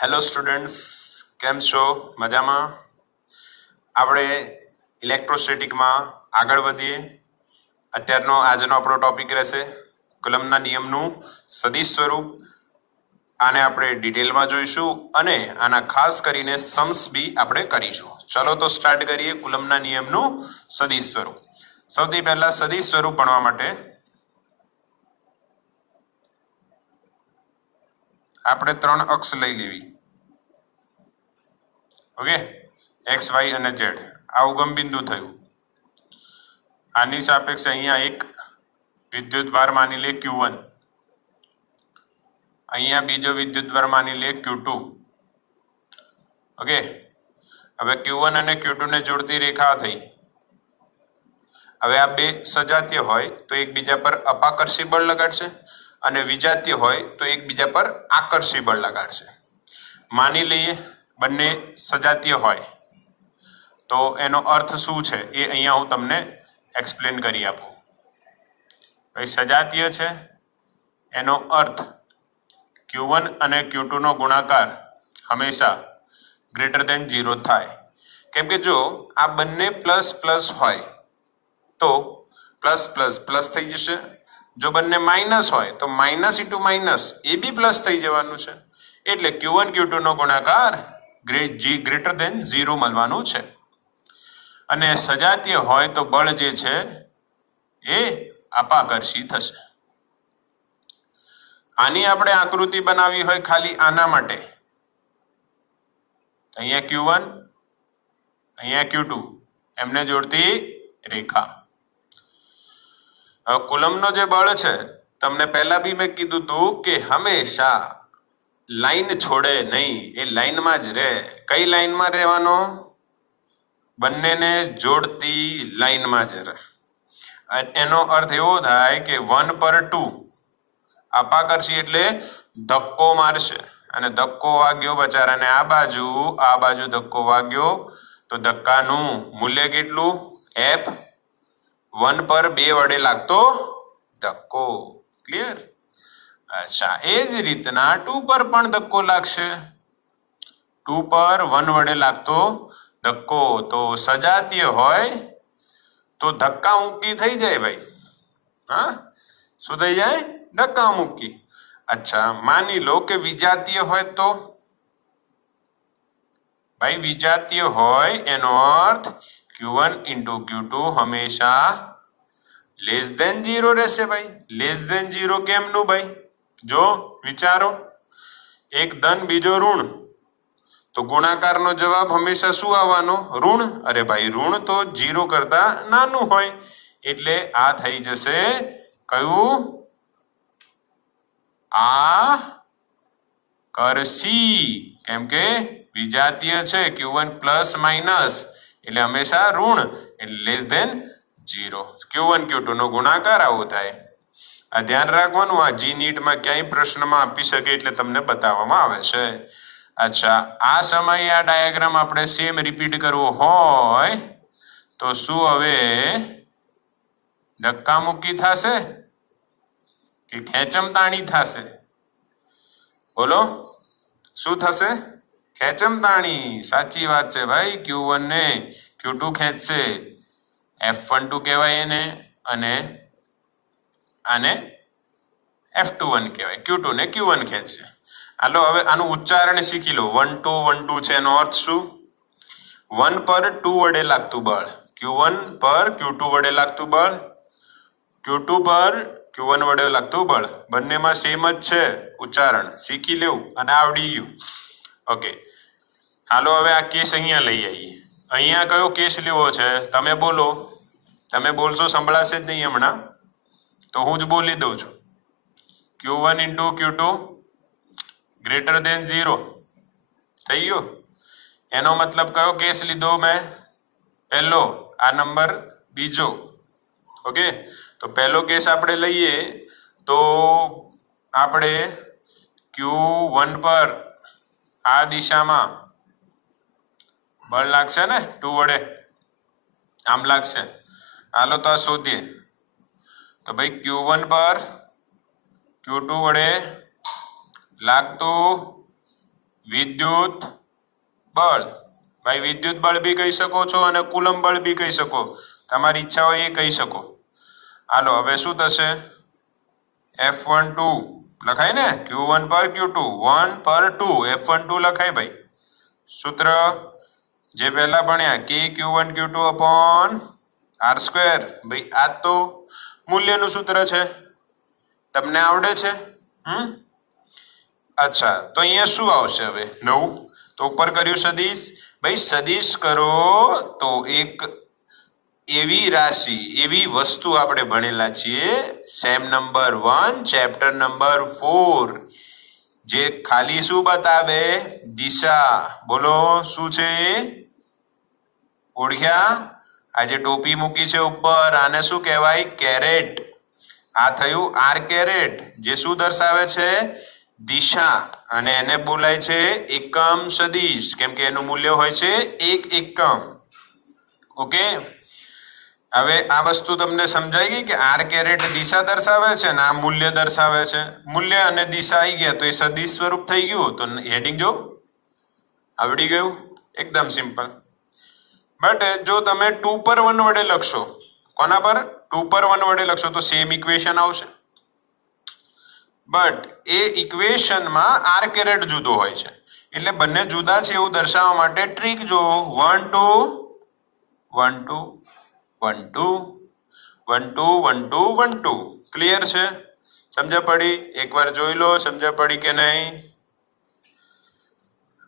Hello students, કેમ છો? મજામાં? આપણે ઇલેક્ટ્રોસ્ટેટિકમાં આગળ વધીએ. અત્યારનો આજનો આપણો ટોપિક રહેશે કુલમ્બના નિયમનું સદિશ સ્વરૂપ. આને આપણે ડિટેલમાં જોઈશું અને આના ખાસ કરીને સમ્સ બી આપણે કરીશું. ચલો તો સ્ટાર્ટ કરીએ કુલમ્બના નિયમનું સદિશ સ્વરૂપ. સૌથી પહેલા સદિશ સ્વરૂપ ભણવા માટે આપણે 3 અક્ષ લઈ લેવી. ઓકે, એક્સ વાય અને ઝેડ. આ ઉગમ બિંદુ થયું. આની સાપેક્ષે અહીંયા એક વિદ્યુત ભાર માની લે Q1, અહીંયા બીજો વિદ્યુત ભાર માની લે Q2. ઓકે, હવે Q1 અને Q2 ને જોડતી રેખા થઈ. હવે આ બે સજાતીય હોય તો એકબીજા પર અપાકર્ષી બળ લગાડશે અને વિજાતીય હોય તો એકબીજા પર આકર્ષી બળ લગાડશે. માની લઈએ બંને સજાતીય હોય તો એનો અર્થ શું છે એ અહીંયા હું તમને એક્સપ્લેન કરી આપું. ભાઈ, સજાતીય છે એનો અર્થ Q1 અને Q2 નો ગુણાકાર હંમેશા ગ્રેટર દેન 0 થાય. કેમ કે જો આ બંને પ્લસ પ્લસ હોય તો પ્લસ પ્લસ પ્લસ થઈ જશે. જો બંને માઇનસ હોય તો માઇનસ ઇન્ટુ માઇનસ એ બી પ્લસ થઈ જવાનું છે. એટલે Q1 Q2 નો ગુણાકાર ગ્રેટર દેન 0 મળવાનું છે. અને સજાતીય હોય તો બળ જે છે એ અપાકર્ષી થશે. આની આપણે આકૃતિ બનાવી હોય ખાલી આના માટે, અહીંયા Q1 અહીંયા Q2 એમને જોડતી રેખા. હવે કુલમ્બનો જે બળ છે તમને પહેલા બી મેં કીધું હતું કે હંમેશા લાઈન છોડે નહીં, એ લાઈનમાં જ રહે. કઈ લાઈનમાં રહેવાનો? બંનેને જોડતી લાઈનમાં જ રહે. એનો અર્થ એવો થાય કે 1/2 અપાકર્ષી એટલે ધક્કો મારશે અને ધક્કો વાગ્યો બચારાને આ બાજુ ધક્કો વાગ્યો તો ધક્કાનું મૂલ્ય કેટલું? F 1/2 વડે લાગતો ધક્કો. ક્લિયર? અચ્છા, એ જ રીતના 2 પર પણ ધક્કો લાગશે. 2 પર 1 વડે લાગતો ધક્કો. તો સજાતીય હોય તો ધક્કા મુક્કી થઈ જાય ભાઈ. હા, શું થઈ જાય? ધક્કા મુક્કી. અચ્છા, માની લો કે વિજાતીય હોય તો ભાઈ, વિજાતીય હોય એનો અર્થ Q1 into Q2 હંમેશા લેસ દેન 0 રહેશે ભાઈ. લેસ દેન 0 કેમનું ભાઈ? જો વિચારો, એક ધન બીજો ઋણ તો ગુણાકારનો જવાબ હંમેશા શું આવવાનો? ઋણ. અરે ભાઈ, ઋણ તો 0 કરતા નાનું હોય એટલે આ થઈ જશે કયું? આકર્ષી. કેમ કે વિજાતીય છે Q1 પ્લસ માઇનસ એટલે હંમેશા ઋણ એટલે લેસ દેન 0. Q1 Q2 નો ગુણાકાર આવો થાય. આ ધ્યાન રાખવાનું. આ જી નીટમાં ક્યાંય પ્રશ્નમાં આપી શકે એટલે તમને બતાવવામાં આવે છે. અચ્છા, આ સમયે આ ડાયાગ્રામ આપણે સેમ રિપીટ કરવો હોય તો શું હવે ધક્કા મુક્કી થશે કે ખેંચમતાણી થશે? બોલો, શું થશે? ખેંચમતાણી. સાચી વાત છે ભાઈ. Q1 ને Q2 ખેંચશે, F12 કહેવાય એને, અને આને F21 કહેવાય. Q2 ને Q1 ખેંચશે. હાલો હવે આનું ઉચ્ચારણ શીખી લો. 1 2 છે એનો અર્થ શું? 1 પર 2 વડે લાગતું બળ. Q1 પર Q2 વડે લાગતું બળ, Q2 પર Q1 વડે લાગતું બળ. બંનેમાં સેમ જ છે ઉચ્ચારણ. શીખી લેવું અને આવડી ગયું. ઓકે, હાલો હવે આ કેસ અહીંયા લઈ આવીએ. અહીંયા કયો કેસ લેવો છે? તમે બોલો. તમે બોલશો સંભળાશે જ નહીં હમણાં, તો હું જ બોલી દઉં છું. Q1 into Q2 greater than 0 થઈ ગયો. એનો મતલબ કયો કેસ લીધો મેં? પહેલો. આ નંબર બીજો. ઓકે, તો પહેલો કેસ આપણે લઈએ તો આપણે Q1 પર આ દિશામાં બળ લાગશે ને 2 વડે, આમ લાગશે. હાલો તો આ શોધીએ. તો ભાઈ Q1 પર Q2 વડે લાગતું વિદ્યુત બળ, ભાઈ વિદ્યુત બળ બી કહી શકો છો અને કુલમ બળ બી કહી શકો, તમારી ઈચ્છા હોય એ કહી શકો. હાલો હવે શું થશે? F12 લખાય ને, Q1 પર Q2, 1 પર 2, F12 લખાય ભાઈ. સૂત્ર જે પહેલા ભણ્યા K Q1 Q2 upon R square. ભાઈ આ તો મૂલ્યનું સૂત્ર છે, તમને આવડે છે? અચ્છા, તો અહીંયા શું આવશે હવે? નવું. તો ઉપર કર્યું સદિશ. ભાઈ સદિશ કરો તો એક એવી રાશિ, એવી વસ્તુ આપણે ભણેલા છીએ સેમ નંબર 1 ચેપ્ટર નંબર 4, જે ખાલી શું બતાવે? દિશા. બોલો શું છે? ઓળખ્યા? આ જે ટોપી મૂકી છે ઉપર, આને શું કહેવાય? કેરેટ. આ થયું આર કેરેટ, જે શું દર્શાવે છે? દિશા. અને એને બોલાય છે એકમ સદિશ, કેમ કે એનું મૂલ્ય હોય છે 1 એકમ. ઓકે, હવે આ વસ્તુ તમને સમજાઈ ગઈ કે આર કેરેટ દિશા દર્શાવે છે ને આ મૂલ્ય દર્શાવે છે. મૂલ્ય અને દિશા આવી ગયા તો એ સદિશ સ્વરૂપ થઈ ગયું. તો હેડિંગ જો આવડી ગયું, એકદમ સિમ્પલ. બટ જો તમે 2 પર 1 વડે લખશો, કોના પર? 2 પર 1 વડે લખશો તો સેમ ઇક્વેશન આવશે. બટ એ ઇક્વેશનમાં આર કેરેટ જુદો હોય છે, એટલે બંને જુદા છે એવું દર્શાવવા માટે ટ્રીક જો 1 2 1 2 1 2 1 2 1 2 1 2. ક્લિયર છે? સમજ પડી? એકવાર જોઈ લો સમજ પડી કે નહીં.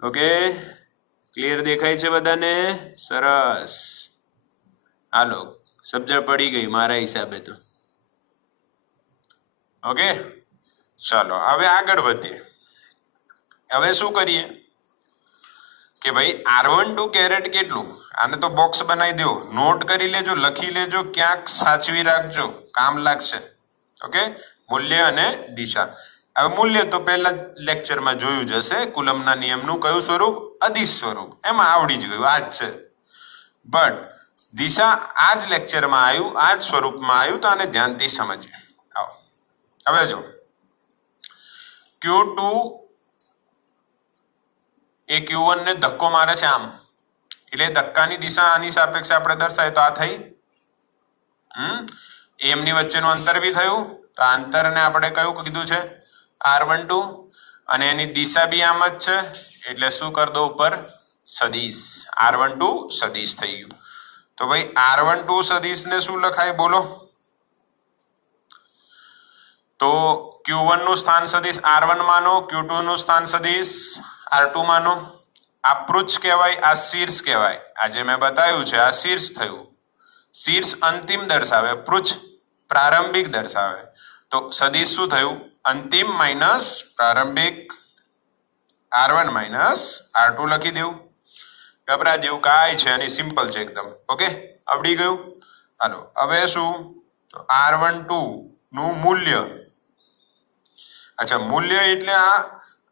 ઓકે, ક્લિયર દેખાય છે બધાને? સરસ. હાલો, સમજ પડી ગઈ મારા હિસાબે તો. ઓકે, ચાલો હવે આગળ વધીએ. હવે શું કરીએ કે ભાઈ R12 કેરેટ કેટલું? આને તો બોક્સ બનાવી દો, નોટ કરી લેજો, લખી લેજો, ક્યાંક સાચવી રાખજો, કામ લાગશે. ઓકે, મૂલ્ય અને દિશા. હવે મૂલ્ય તો પહેલા લેક્ચરમાં જોયું જ હશે, કુલમના નિયમનું કયું સ્વરૂપ? અદિશ સ્વરૂપ. એમાં આવડી જ ગયું, આ જ છે. બટ દિશા આ જ લેક્ચરમાં આવ્યું, આ જ સ્વરૂપમાં આવ્યું, તો આને ધ્યાનથી સમજીએ. આવો હવે જો Q2 એ Q1 ને ધક્કો મારે છે આમ, એટલે ધક્કાની દિશા આની સાપેક્ષે આપણે દર્શાવીએ તો આ થઈ. એમની વચ્ચેનું અંતર બી થયું, તો આ અંતરને આપણે કયું કીધું છે? R12. અને એની દિશા બી આમ જ છે, એટલે શું કરી દો ઉપર? સદિશ. R12 સદિશ થઈ ગયું. તો ભાઈ R12 સદિશ ને શું લખાય? બોલો. તો Q1 નું સ્થાન સદિશ R1 માનો, Q2 નું સ્થાન સદિશ R2 માનો. આ પૃચ્છ કહેવાય, આ શીર્ષ કહેવાય. આજે મેં બતાવ્યું છે આ શીર્ષ થયું. શીર્ષ અંતિમ દર્શાવે, પૃચ્છ પ્રારંભિક દર્શાવે. તો સદિશ શું થયું? અંતિમ માઇનસ પ્રારંભિક, R1 માઇનસ R2 લખી દેવું. ગભરા જેવું કાંઈ છે, અને સિમ્પલ છે એકદમ. ઓકે, આવડી ગયું. હાલો હવે શું? તો R12 નું મૂલ્ય. અચ્છા, મૂલ્ય એટલે આ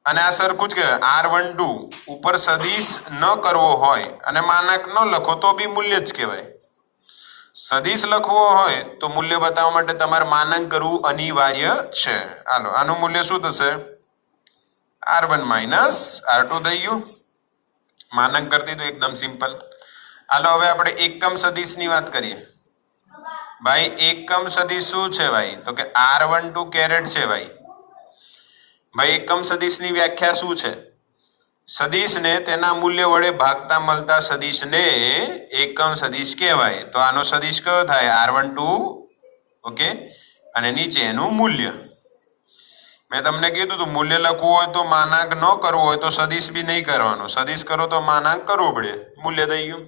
અને આ સરખું જ કહેવાય. R12 ઉપર સદિશ ન કરવો હોય અને માનાંક ન લખો તો બી મૂલ્ય જ કહેવાય. સદિશ લખવો હોય તો મૂલ્ય બતાવવા માટે તમારે માનાંક કરવું અનિવાર્ય છે. હાલો, આનું મૂલ્ય શું થશે? R1 માઇનસ R2 થઈ ગયું. માનાંક કરતી તો એકદમ સિમ્પલ. હાલો હવે આપણે એકમ સદિશની વાત કરીએ. ભાઈ એકમ સદિશ શું છે ભાઈ? તો કે R12 કેરેટ છે ભાઈ. ભાઈ એકમ સદિશની વ્યાખ્યા શું છે? સદિશને તેના મૂલ્ય વડે ભાગતા મળતા સદિશને એકમ સદિશ કહેવાય. તો આનો સદિશ કયો થાય? R12. ઓકે, અને નીચે એનું મૂલ્ય. મેં તમને કીધું હતું મૂલ્ય લખવું હોય તો માનાંક ન કરવો હોય તો સદિશ બી નહીં કરવાનો. સદિશ કરો તો માનાંક કરવો પડે. મૂલ્ય થઈ ગયું.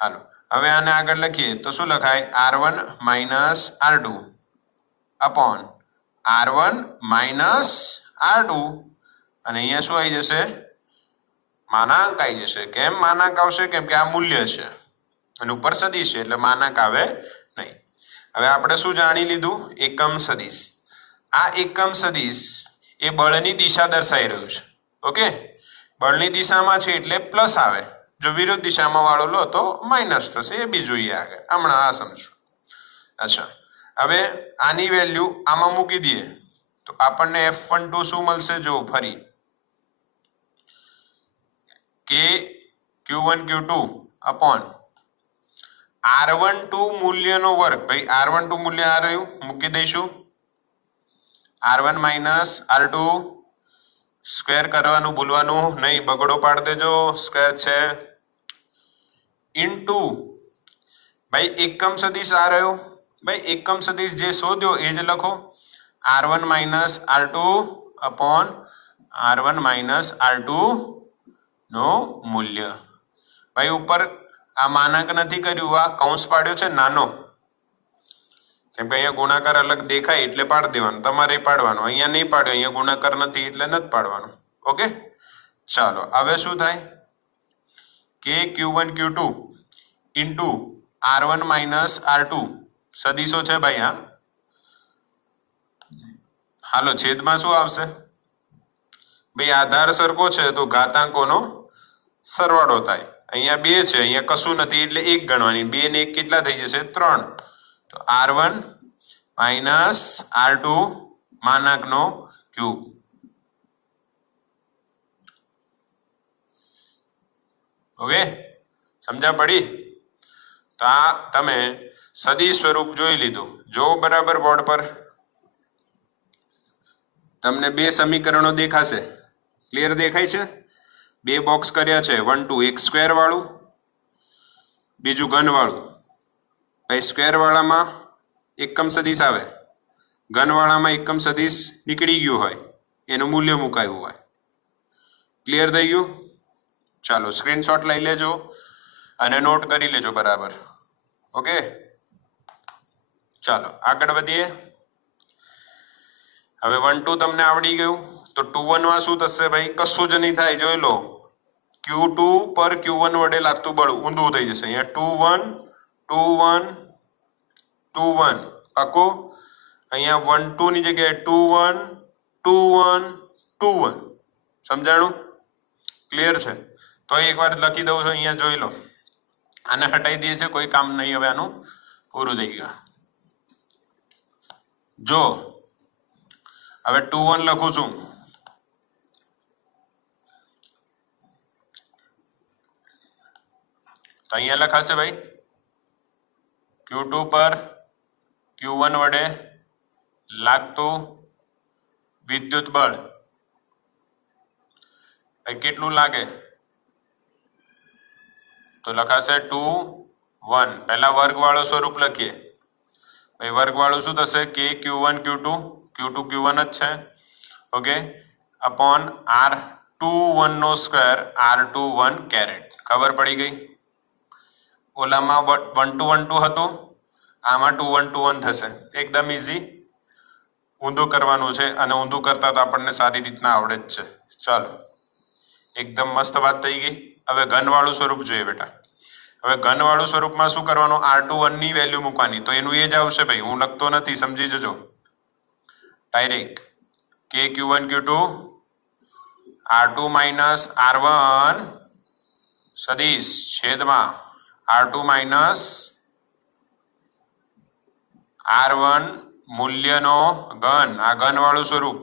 હાલો હવે આને આગળ લખીએ તો શું લખાય? R1 minus R2 upon R1 minus R2. અને અહીંયા શું આવી જશે? માનાંક આવી જશે. કેમ માનાંક આવશે? કેમ કે આ મૂલ્ય છે અને ઉપર સદિશ છે, એટલે માનાંક આવે નહીં. હવે આપણે શું જાણી લીધું? એકમ સદિશ. આ એકમ સદિશ એ બળની દિશા દર્શાવી રહ્યું છે. ઓકે, બળની દિશામાં છે એટલે પ્લસ આવે, જો વિરુદ્ધ દિશામાં વાળો લો તો માઇનસ થશે. એ બી જોઈએ આગળ, હમણાં આ સમજો. અચ્છા, હવે આની વેલ્યુ આમાં મૂકી દઈએ તો આપણને F12 શું મળશે? જો ફરી કે Q1 Q2 અપોન R12 મૂલ્યનો વર્ગ. ભાઈ R12 મૂલ્ય આ રહ્યું, મૂકી દઈશું. R1 માઇનસ R2 સ્ક્વેર કરવાનું ભૂલવાનું નહીં, બગડો પાડ દેજો, સ્ક્વેર છે. ઇન્ટુ ભાઈ એકમ સદિશ આ રહ્યો. ભાઈ એકમ સદિશ જે શોધ્યો એ જ લખો. R1 minus R2 upon R1 minus R2 નો મૂલ્ય. ભાઈ ઉપર આ માનાંક નથી કર્યું, આ કૌંસ પાડ્યો છે નાનો, કેમ કે અહીંયા ગુણાકાર અલગ દેખાય એટલે પાડી દેવાનું, તમારે પાડવાનું. અહીંયા નહીં પાડ્યો, અહીંયા ગુણાકાર નથી એટલે નથી પાડવાનું. ઓકે, ચાલો હવે શું થાય? કે Q1 Q2 into R1 minus R2 સદીશો છે ભાઈ. હા, હાલો છેદમાં શું આવશે? ભાઈ આધાર સરખો છે તો ઘાતાંકોનો સરવાળો થાય. અહીંયા 2 છે, અહીંયા કશું નથી એટલે 1 ગણવાની. 2 ને 1 કેટલા થઈ જશે? 3. તો R1 minus R2 માનાંકનો cube. Okay, સમજા પડી? તો આ તમે સદિશ સ્વરૂપ જોઈ લીધું. જો બરાબર બોર્ડ પર તમને 2 સમીકરણો દેખાશે. ક્લિયર દેખાય છે? 2 બોક્સ કર્યા છે. 1 2, એક સ્ક્વેર વાળું, બીજું ઘન વાળું. ભાઈ સ્ક્વેર વાળામાં એકમ સદિશ આવે, ઘન વાળામાં એકમ સદિશ નીકળી ગયું હોય, એનું મૂલ્ય મુકાયું હોય. ક્લિયર થઈ ગયું? ચાલો સ્ક્રીનશોટ લઈ લેજો અને નોટ કરી લેજો બરાબર. ઓકે, ચાલો આગળ વધીએ. હવે 1 2 તમને આવડી ગયું. તો 2 1 માં શું થશે ભાઈ? કશું જ નહીં થાય, જોઈ લો. Q2 પર Q1 વડે લાગતું બળ ઊંધું થઈ જશે. અહીંયા 2 1 2 1 2 1 પાકો. અહીંયા 1 2 ની જગ્યાએ 2 1 2 1 2 1. સમજાણું? ક્લિયર છે? તો એકવાર લખી દઉં છું, અહીંયા જોઈ લો. આને હટાવી દઈએ છે, કોઈ કામ નહીં હવે, આનું પૂરું થઈ ગયું. જો હવે 2 1 લખું છું. તો અહીંયા લખાશે ભાઈ Q2 પર Q1 વડે લાગતું વિદ્યુત બળ કેટલું લાગે? તો લખાશે 2 1. પહેલા વર્ગવાળો સ્વરૂપ લખીએ. ભાઈ વર્ગવાળું શું થશે? કે Q1 Q2 Q2 Q1 જ છે. ઓકે, અપોન R21 નો સ્ક્વેર R21 કેરેટ. ખબર પડી ગઈ? ઓલામાં 1 2 1 2 હતું, આમાં 2 1 2 1 થશે. એકદમ ઈઝી. ઊંધું કરવાનું છે અને ઊંધું કરતા તો આપણને સારી રીતના આવડે જ છે. ચાલો એકદમ મસ્ત વાત થઈ ગઈ. હવે ઘનવાળું સ્વરૂપ જોઈએ બેટા. હવે ઘનવાળું સ્વરૂપમાં શું કરવાનું? R21 ની વેલ્યુ મૂકવાની. તો એનું એ જ આવશે ભાઈ, હું લખતો નથી, સમજી જજો ડાયરેક્ટ. કે Q1 Q2 R2 minus R1 સદિશ છેદમાં R2 માઇનસ R1 મૂલ્યનો ઘન. આ ઘનવાળું સ્વરૂપ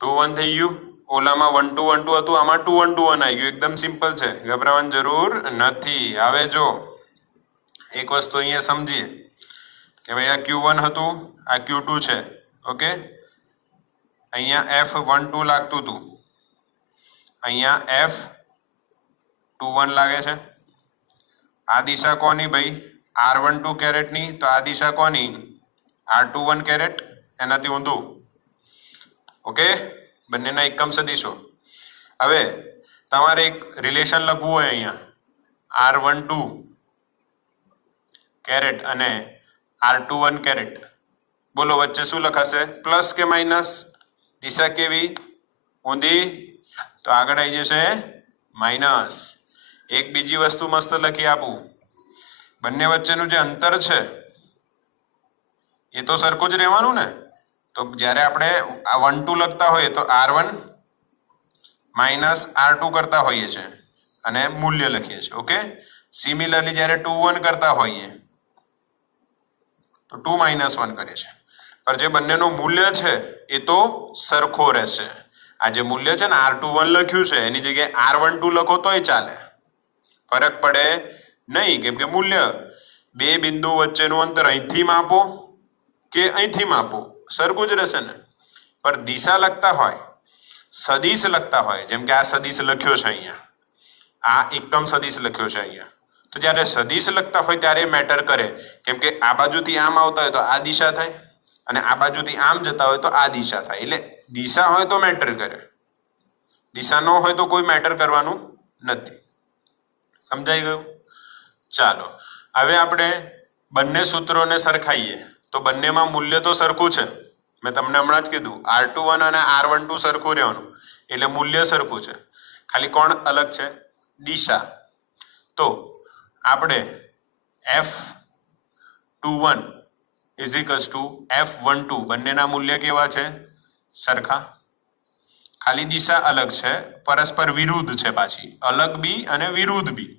2 1 થઈ ગયું. ઓલામાં 1 2 1 2 હતું, આમાં 2 1 2 1 આવી ગયું. એકદમ સિમ્પલ છે, ગભરાવાની જરૂર નથી. હવે જો એક વસ્તુ અહીંયા સમજીએ કે ભાઈ આ Q1 હતું, આ Q2 છે. ઓકે, અહીંયા F12 લાગતું હતું, અહીંયા F21 લાગે છે. આ દિશા કોની ભાઈ? R12 કેરેટની. તો આ દિશા કોની? R21 caret. એનાથી ઊંધું. ઓકે, બંનેના એકમ સદિશો. હવે તમારે એક રિલેશન લખવું હોય અહીંયા, R12 કેરેટ અને R21 કેરેટ. બોલો વચ્ચે શું લખાશે? પ્લસ કે માઇનસ? દિશા કેવી? ઊંધી. તો આગળ આવી જશે માઇનસ. એક બીજી વસ્તુ મસ્ત લખી આપું. બંને વચ્ચેનું જે અંતર છે એ તો સરખું જ રહેવાનું ને. તો જ્યારે આપણે આ 1 2 લખતા હોઈએ તો R1 માઇનસ R2 કરતા હોઈએ છીએ અને મૂલ્ય લખીએ છીએ. ઓકે, સિમિલરલી જ્યારે 2 1 કરતા હોઈએ તો 2 - 1 કરીએ છીએ. પણ જે બંનેનું મૂલ્ય છે એ તો સરખો રહેશે. આ જે મૂલ્ય છે ને R21 લખ્યું છે એની જગ્યાએ R12 લખો તોય ચાલે, ફરક પડે નહીં, કેમ કે મૂલ્ય બે બિંદુ વચ્ચેનું અંતર અહીંથી માપો કે અહીંથી માપો સરખું જ રહેશે ને. પર દિશા લખતા હોય, સદિશ લખતા હોય, જેમ કે આ સદિશ લખ્યો છે અહીંયા, આ એકમ સદિશ લખ્યો છે અહીંયા, તો જ્યારે સદિશ લખતા હોય ત્યારે મેટર કરે, કેમ કે આ બાજુથી આમ આવતા હોય તો આ દિશા થાય અને આ બાજુથી આમ જતા હોય તો આ દિશા થાય. એટલે દિશા હોય તો મેટર કરે, દિશા ન હોય તો કોઈ મેટર કરવાનું નથી. સમજાઈ ગયું? ચાલો હવે આપણે બંને સૂત્રોને સરખાઈએ તો બંનેમાં મૂલ્ય તો સરખું છે. મેં તમને હમણાં જ કીધું R21 અને R12 સરખું રહેવાનું, એટલે મૂલ્ય સરખું છે, ખાલી કોણ અલગ છે? દિશા. તો આપણે F21 = F12 બંનેના મૂલ્ય કેવા છે? સરખા. ખાલી દિશા અલગ છે, પરસ્પર વિરુદ્ધ છે, પાછી અલગ બી અને વિરુદ્ધ બી.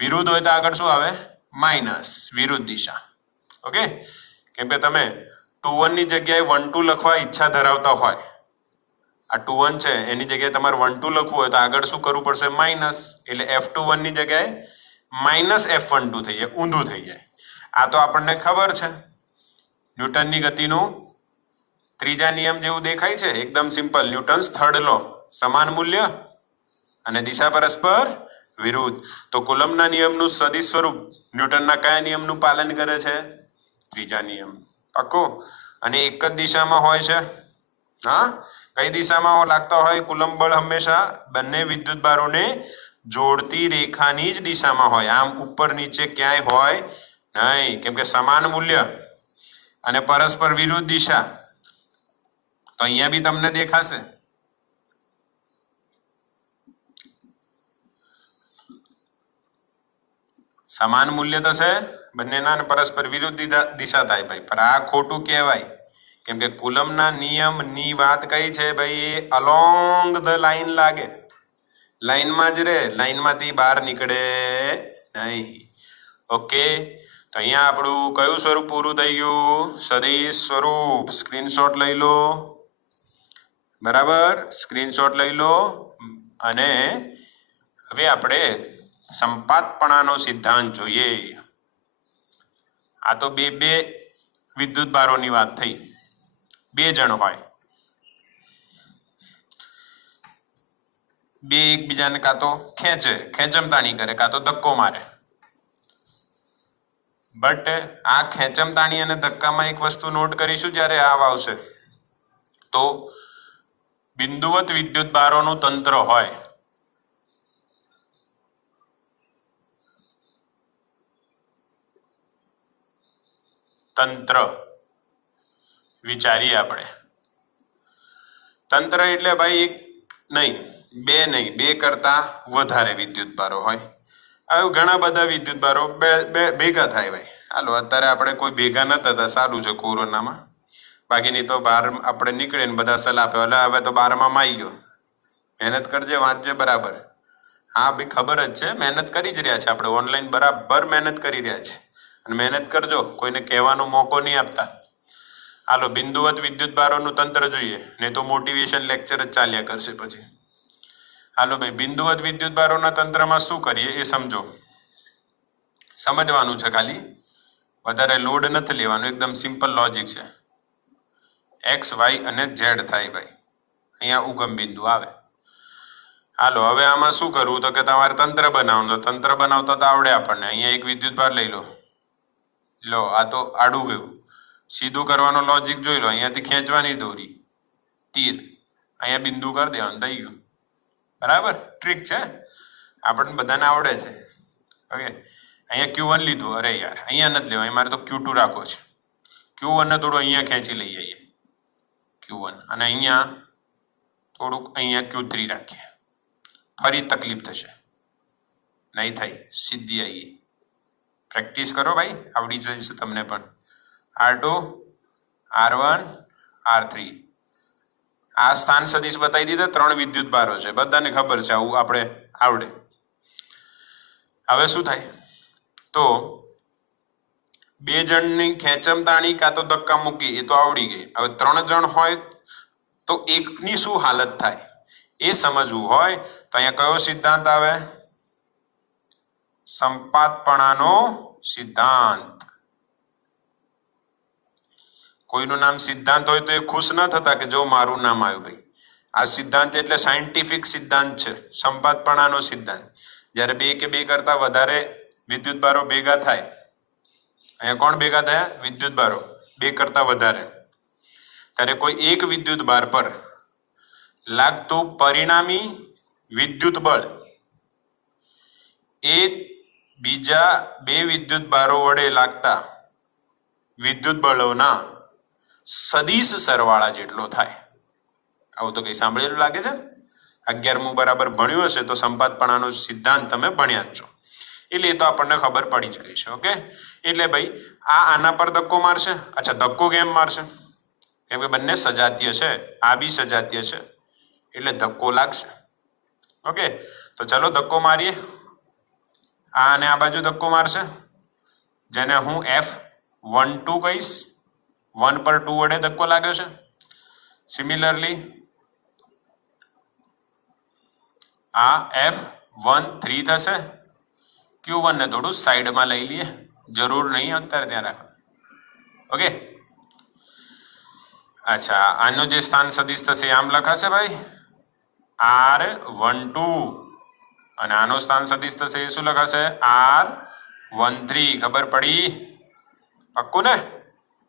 વિરુદ્ધ હોય તો આગળ શું આવે? માઇનસ, વિરુદ્ધ દિશા. ઓકે, કેમ કે તમે 21 ની જગ્યાએ 12 લખવા ઈચ્છા ધરાવતા હોય, આ 21 છે એની જગ્યાએ તમારે 12 લખવું હોય તો આગળ શું કરવું પડશે? માઇનસ. એટલે F21 ની જગ્યાએ -F12 થઈ જાય, ઊંધું થઈ જાય. આ તો આપણને ખબર છે, ન્યૂટનની ગતિનું ત્રીજા નિયમ જેવું દેખાય છે, એકદમ સિમ્પલ. ન્યૂટન્સ થર્ડ લો, સમાન મૂલ્ય અને દિશા પરસ્પર વિરુદ્ધ. તો કુલમના નિયમનું સદિશ સ્વરૂપ ન્યૂટનના કયા નિયમનું પાલન કરે છે? ત્રીજા નિયમ. પાક્કું? અને એક જ દિશામાં હોય છે. હા, કઈ દિશામાં લાગતા હોય? કુલમ બળ હંમેશા બંને વિદ્યુત ભારોને જોડતી રેખાની જ દિશામાં હોય, આમ ઉપર નીચે ક્યાંય હોય નહીં, કેમ કે સમાન મૂલ્ય અને પરસ્પર વિરુદ્ધ દિશા. તો અહીંયા બી તમને દેખાશે. સમાન મૂલ્ય તો છે બંનેના અને પરસ્પર વિરુદ્ધ દિશા થાય ભાઈ, પણ આ ખોટું કહેવાય, કેમ કે કુલમના નિયમની વાત કઈ છે ભાઈ? એ અલોંગ ધ લાઈન લાગે, લાઈનમાં જ રહે, લાઈનમાંથી બહાર નીકળે નહીં. ઓકે, તો અહીંયા આપણું કયું સ્વરૂપ પૂરું થઈ ગયું? સદિશ સ્વરૂપ. સ્ક્રીનશોટ લઈ લો, બરાબર, સ્ક્રીનશોટ લઈ લો. અને હવે આપણે સંપાતપણાનો સિદ્ધાંત જોઈએ. આ તો બે વિદ્યુત ભારોની વાત થઈ, બે જણ હોય, બે એકબીજાને કાં તો ખેંચમતાણી કરે કાં તો ધક્કો મારે. બટ આ ખેંચમતાણી અને ધક્કામાં એક વસ્તુ નોટ કરીશું, જ્યારે આ આવશે તો બિંદુવત વિદ્યુત ભારોનું તંત્ર હોય, તંત્ર વિચારીએ આપણે. તંત્ર એટલે ભાઈ એક નહીં, બે કરતા વધારે વિદ્યુત ભારો હોય. હવે ઘણા બધા વિદ્યુત ભારો ભેગા થાય ભાઈ. હાલો, અત્યારે આપણે કોઈ ભેગા નતા થતા, સારું છે કોરોનામાં, બાકીની તો બહાર આપણે નીકળે ને બધા સલાહ આપે, એટલે હવે તો 12માં આવી ગયો, મહેનત કરજે, વાંચજે બરાબર. હા ભાઈ, ખબર જ છે, મહેનત કરી જ રહ્યા છે આપણે, ઓનલાઈન બરાબર મહેનત કરી રહ્યા છે, અને મહેનત કરજો, કોઈને કહેવાનો મોકો નહીં આપતા. હાલો, બિંદુવત વિદ્યુત ભારોનું તંત્ર જોઈએ, નહીં તો મોટિવેશન લેક્ચર જ ચાલ્યા કરશે પછી. હાલો ભાઈ, બિંદુવત વિદ્યુત ભારોના તંત્રમાં શું કરીએ એ સમજો, સમજવાનું છે, ખાલી વધારે લોડ નથી લેવાનું, એકદમ સિમ્પલ લોજિક છે. X, Y અને Z થાય ભાઈ, અહીંયા ઉગમ બિંદુ આવે. હાલો, હવે આમાં શું કરવું? તો કે તમારે તંત્ર બનાવવાનું. તો તંત્ર બનાવતા તો આવડે આપણને. અહીંયા એક વિદ્યુત ભાર લઈ લો, આ તો આડું ગયું, સીધું કરવાનો લોજિક જોઈ લો. અહીંયાથી ખેંચવાની દોરી, તીર, અહીંયા બિંદુ કરી દેવાનું, થઈ ગયું. બરાબર, ટ્રીક છે, આપણને બધાને આવડે છે. ઓકે, અહીંયા Q1 લીધું. અરે યાર, અહીંયા નથી લેવા, મારે તો Q2 રાખવો છે. Q1 ને થોડું અહીંયા ખેંચી લઈએ, Q1, અને અહીંયા થોડુંક અહીંયા Q3 રાખીએ. ફરી તકલીફ થશે, નહીં થાય, સીધી આવીએ. પ્રેક્ટિસ કરો ભાઈ, આવડી જશે તમને પણ. R2, R1, R3. આ સ્થાન સદિશ બતાવી દીધા, 3 વિદ્યુત ભારો છે, બધાને ખબર છે, આવું આપણે આવડે. હવે શું થાય? તો બે જણની ખેંચમતાણી કાં તો ધક્કા મૂકી, એ તો આવડી ગઈ. હવે 3 જણ હોય તો એકની શું હાલત થાય એ સમજવું હોય તો અહીંયા કયો સિદ્ધાંત આવે? સંપાતપણાનો સિદ્ધાંત. કોઈનું નામ સિદ્ધાંત હોય તો એ ખુશ ન થતા કે જો મારું નામ આવ્યું. ભાઈ આ સિદ્ધાંત એટલે સાયન્ટિફિક સિદ્ધાંત છે, સંપાતપણાનો સિદ્ધાંત. જ્યારે બે કે બે કરતા વધારે વિદ્યુતભારો ભેગા થાય, અહીંયા કોણ ભેગા થયા? વિદ્યુતભારો બે કરતા વધારે, ત્યારે કોઈ એક વિદ્યુતભાર પર લાગતું પરિણામી વિદ્યુત બળ એ બીજા બે વિદ્યુતભારો વડે લાગતા વિદ્યુત બળોના સદિશ સરવાળા જેટલો થાય. આવું તો કઈ સાંભળેલું લાગે છે? 11મું બરાબર ભણ્યું હશે તો સંપાતપણાનો સિદ્ધાંત તમે ભણ્યા જ છો, એટલે એ તો આપણને ખબર પડી જ ગઈ છે. ઓકે, એટલે ભાઈ આના પર ધક્કો મારશે. અચ્છા, ધક્કો કેમ મારશે? કેમ કે બંને સજાતીય છે, આ બી સજાતીય છે, એટલે ધક્કો લાગશે. ઓકે, તો ચલો ધક્કો મારીએ. આ અને આ બાજુ ધક્કો મારશે, જેને હું F12 કહીશ. 1 પર 2 વડે ધક્કો લાગ્યો છે. સિમિલરલી આ F13 થશે. Q1 ને થોડું સાઈડમાં લઈ લઈએ, જરૂર નહીં અત્યારે ત્યાં રાખો. ઓકે, અચ્છા, આનું જે સ્થાન સદિશ થશે આમ લખાશે ભાઈ R12, અને આનું સ્થાન સદિશ થશે એ શું લખાશે? R13. ખબર પડી? પક્કું ને?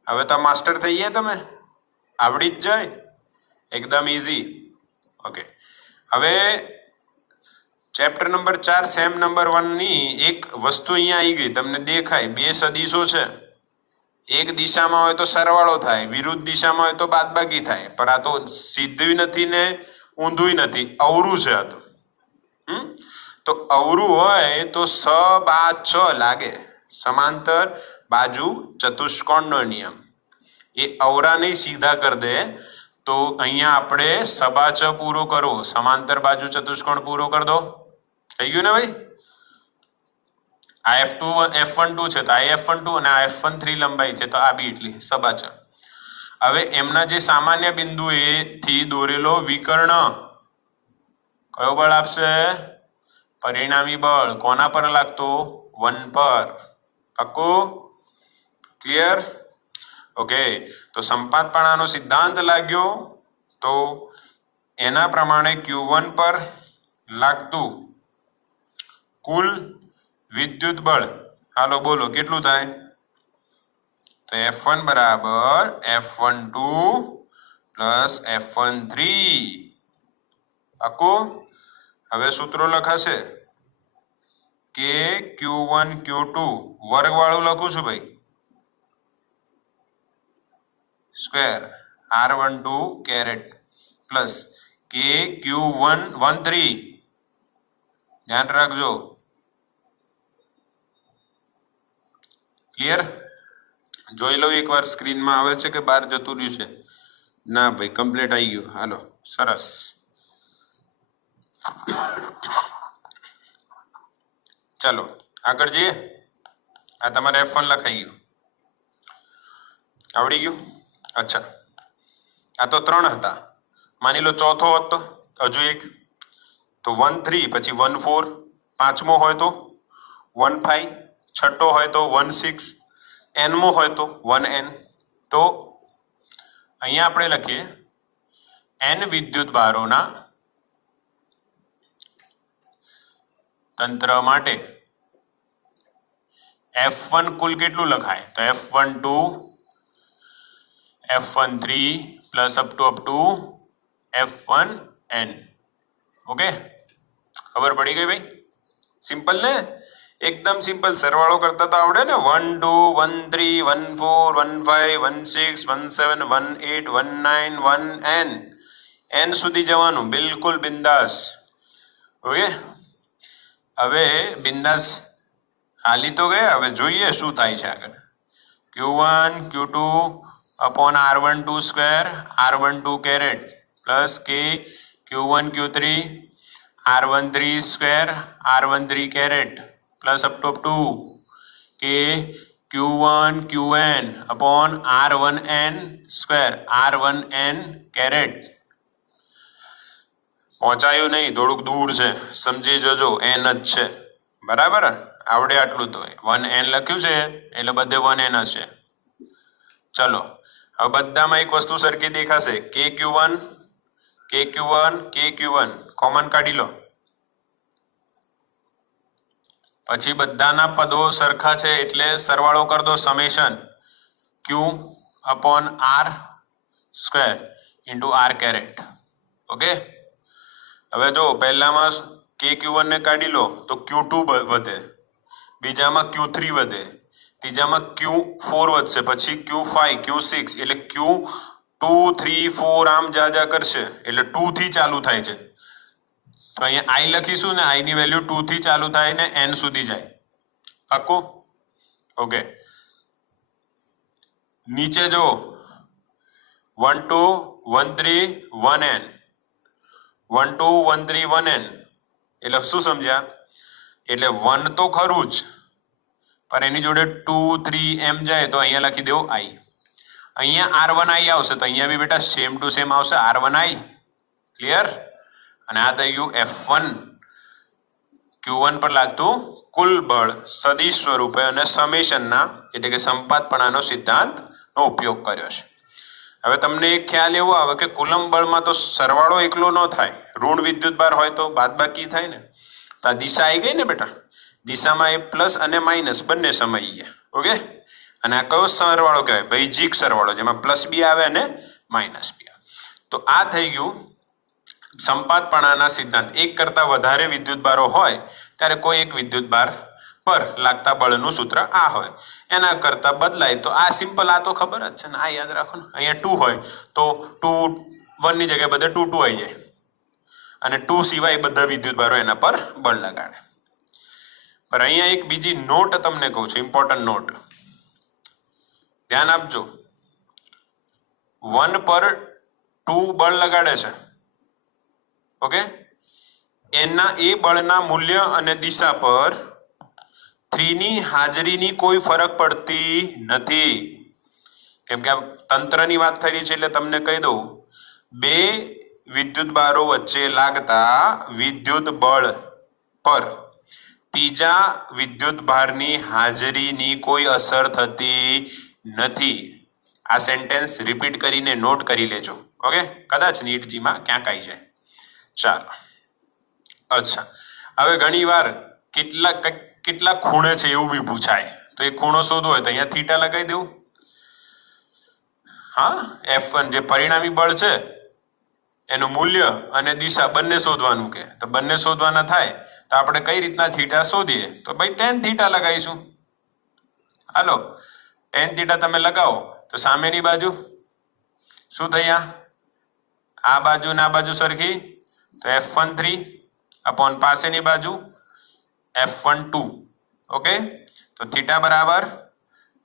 હવે તો માસ્ટર થઈ ગયા, તમે આવડી જ જાય, એકદમ ઈઝી. ઓકે, હવે ચેપ્ટર નંબર 4 સેમ નંબર 1 ની એક વસ્તુ અહીંયા આવી ગઈ, તમને દેખાય. બે સદિશો છે, એક દિશામાં હોય તો સરવાળો થાય, વિરુદ્ધ દિશામાં હોય તો બાદબાકી થાય. પણ આ તો સીધું નથી ને ઊંધું નથી, અવરું છે. આ તો અવરું હોય તો સબા ચ લાગે, સમાંતર બાજુ ચતુષ્કોણનો નિયમ. એ અવરા નહીં સીધા કરી દે તો અહીંયા આપણે સબા ચ પૂરો કરવો, સમાંતર બાજુ ચતુષ્કોણ પૂરો કરી દો. થઈ ગયું ને ભાઈ? આ F12 છે તો આ F12 અને આ F13 લંબાઈ છે તો આ બી એટલી સબા ચ. હવે એમના જે સામાન્ય બિંદુ એથી દોરેલો વિકર્ણ કયો બળ આપશે? પરિણામી બળ. કોના પર લાગતો? 1 પર. પાક્કું? ક્લિયર? ઓકે, તો સંપાતપણાનો સિદ્ધાંત લાગ્યો તો એના પ્રમાણે Q1 પર લાગતું કુલ વિદ્યુત બળ, હાલો બોલો કેટલું થાય? તો F1 બરાબર F12 પ્લસ F13. પાક્કું? હવે સૂત્રો લખાશે કે Q1 Q2 વર્ગવાળું લખું છું ભાઈ, સ્ક્વેર R12 કેરેટ પ્લસ કે Q13. ધ્યાન રાખજો. ક્લિયર? જોઈ લો એકવાર સ્ક્રીનમાં આવે છે કે બહાર જતું રહ્યું છે? ના ભાઈ, કમ્પ્લીટ આવી ગયું. હાલો, સરસ. ચલો આગળ જઈએ. આ તમારે F1 લખાઈ ગયું, આવડી ગયું. અચ્છા, આ તો 3 હતા. માની લો ચોથો હોત તો હજુ એક, તો 1 3, પછી 1 4, પાંચમો હોય તો 1 5, છઠ્ઠો હોય તો 1 6, nમો હોય તો 1 n. તો અહીંયા આપણે લખીએ n વિદ્યુત ભારોના તંત્ર માટે F1 કુલ કેટલું લખાય? તો F12 F13 plus up to F1n. Okay, ખબર પડી ગઈ ભાઈ? સિમ્પલ ને? એકદમ સિમ્પલ. સરવાળો કરતા તો આવડે ને? 1 2 1 3 1 4 1 5 1 6 1 7 1 8 1 9 1 n. n સુધી જવાનું, બિલકુલ બિંદાસ. ઓકે, હવે બિંદાસ હાલી તો ગયા. હવે જોઈએ શું થાય છે આગળ. Q1 Q2 upon R12 square R12 caret plus K Q1 Q3 R13 square R13 caret plus up to K Q1 Qn upon R1n square R1n caret પહોંચાયું નહીં, થોડુંક દૂર છે, સમજી જજો n જ છે, બરાબર. આવડે આટલું તો 1n લખ્યું છે એટલે બધે 1n હશે. ચલો હવે બધામાં એક વસ્તુ સરખી દેખાશે, KQ1 KQ1 KQ1 કોમન કાઢી લો. પછી બધાના પદો સરખા છે એટલે સરવાળો કરી દો, summation Q/r² into r caret. Okay. હવે જો પહેલામાં KQ1 ને કાઢી લો તો Q2 વધે, બીજામાં Q3 વધે, ત્રીજામાં Q4 વધશે, પછી Q5 Q6 એટલે Q2 3 4 આમ જા કરશે એટલે 2 થી ચાલુ થાય છે. તો અહીંયા I લખીશું ને, I ની વેલ્યુ 2 થી ચાલુ થાય ને n સુધી જાય. પાક્કું? ઓકે. નીચે જો 1 2 1 3 1n 1 2 1 3 1n એટલે શું સમજ્યા? એટલે 1 તો ખરું જ, પણ એની જોડે 2 3 એમ જાય તો અહીંયા લખી દેવું I. અહીંયા R1I આવશે તો અહીંયા બી બેટા સેમ ટુ સેમ આવશે R1I. ક્લિયર? અને આ થઈ ગયું F1 Q1 પર લાગતું કુલ બળ સદિશ સ્વરૂપે અને સમેશનના એટલે કે સંપાતપણાનો સિદ્ધાંતનો ઉપયોગ કર્યો છે. હવે તમને એક ખ્યાલ એવો આવે કે કુલમ બળમાં તો સરવાળો એકલો ન થાય, ઋણ વિદ્યુત ભાર હોય તો બાદબાકી થાય ને. તો આ દિશા આવી ગઈ ને બેટા, દિશામાં એ પ્લસ અને માઇનસ બંને સમાઈ ગયા. ઓકે. અને આ કયો સરવાળો કહેવાય? બૈજિક સરવાળો, જેમાં પ્લસ બી આવે અને માઇનસ બી આવે. તો આ થઈ ગયું સંપાતપણાના સિદ્ધાંત. એક કરતાં વધારે વિદ્યુત ભારો હોય ત્યારે કોઈ એક વિદ્યુત ભાર પર લાગતા બળનું સૂત્ર આ હોય, એના કરતાં બદલાય તો આ સિમ્પલ, આ તો ખબર જ છે ને, આ યાદ રાખો ને. અહીંયા 2 હોય તો 2 1 ની જગ્યાએ બધે 2 2 આવી જાય, અને 2 સિવાય બધા વિદ્યુત ભારો એના પર બળ લગાડે. પણ અહીંયા એક બીજી નોટ તમને કહું છું, ઇમ્પોર્ટન્ટ નોટ, ધ્યાન આપજો. 1 પર 2 બળ લગાડે છે. ઓકે. એના એ બળના મૂલ્ય અને દિશા પર 3 ની હાજરીની કોઈ ફરક પડતી નથી. કેમ કે આ તંત્રની વાત થઈ રહી છે એટલે તમને કહી દઉં, બે વિદ્યુત ભારો વચ્ચે લાગતા વિદ્યુત બળ પર ત્રીજા વિદ્યુત ભારની હાજરીની કોઈ અસર થતી નથી. આ સેન્ટેન્સ રિપીટ કરીને નોટ કરી લેજો. ઓકે. કદાચ નીટજીમાં ક્યાંક આવી જાય. ચાલો. અચ્છા, હવે ઘણી વાર કેટલા ખૂણે છે એવું બી પૂછાય, તો એ ખૂણો શોધવો હોય તો અહીંયા થીટા લગાવી દેવું. હા, F1 જે પરિણામી બળ છે એનું મૂલ્ય અને દિશા બંને શોધવાનું કે, તો બંને શોધવાના થાય તો આપણે કઈ રીતના થીટા શોધીએ? તો ભાઈ tan થીટા લગાવીશું. હાલો, tan થીટા તમે લગાવો તો સામેની બાજુ શું થઈ? આ બાજુ ને આ બાજુ સરખી, તો F13 અપોન પાસેની બાજુ F12. ઓકે. તો થીટા બરાબર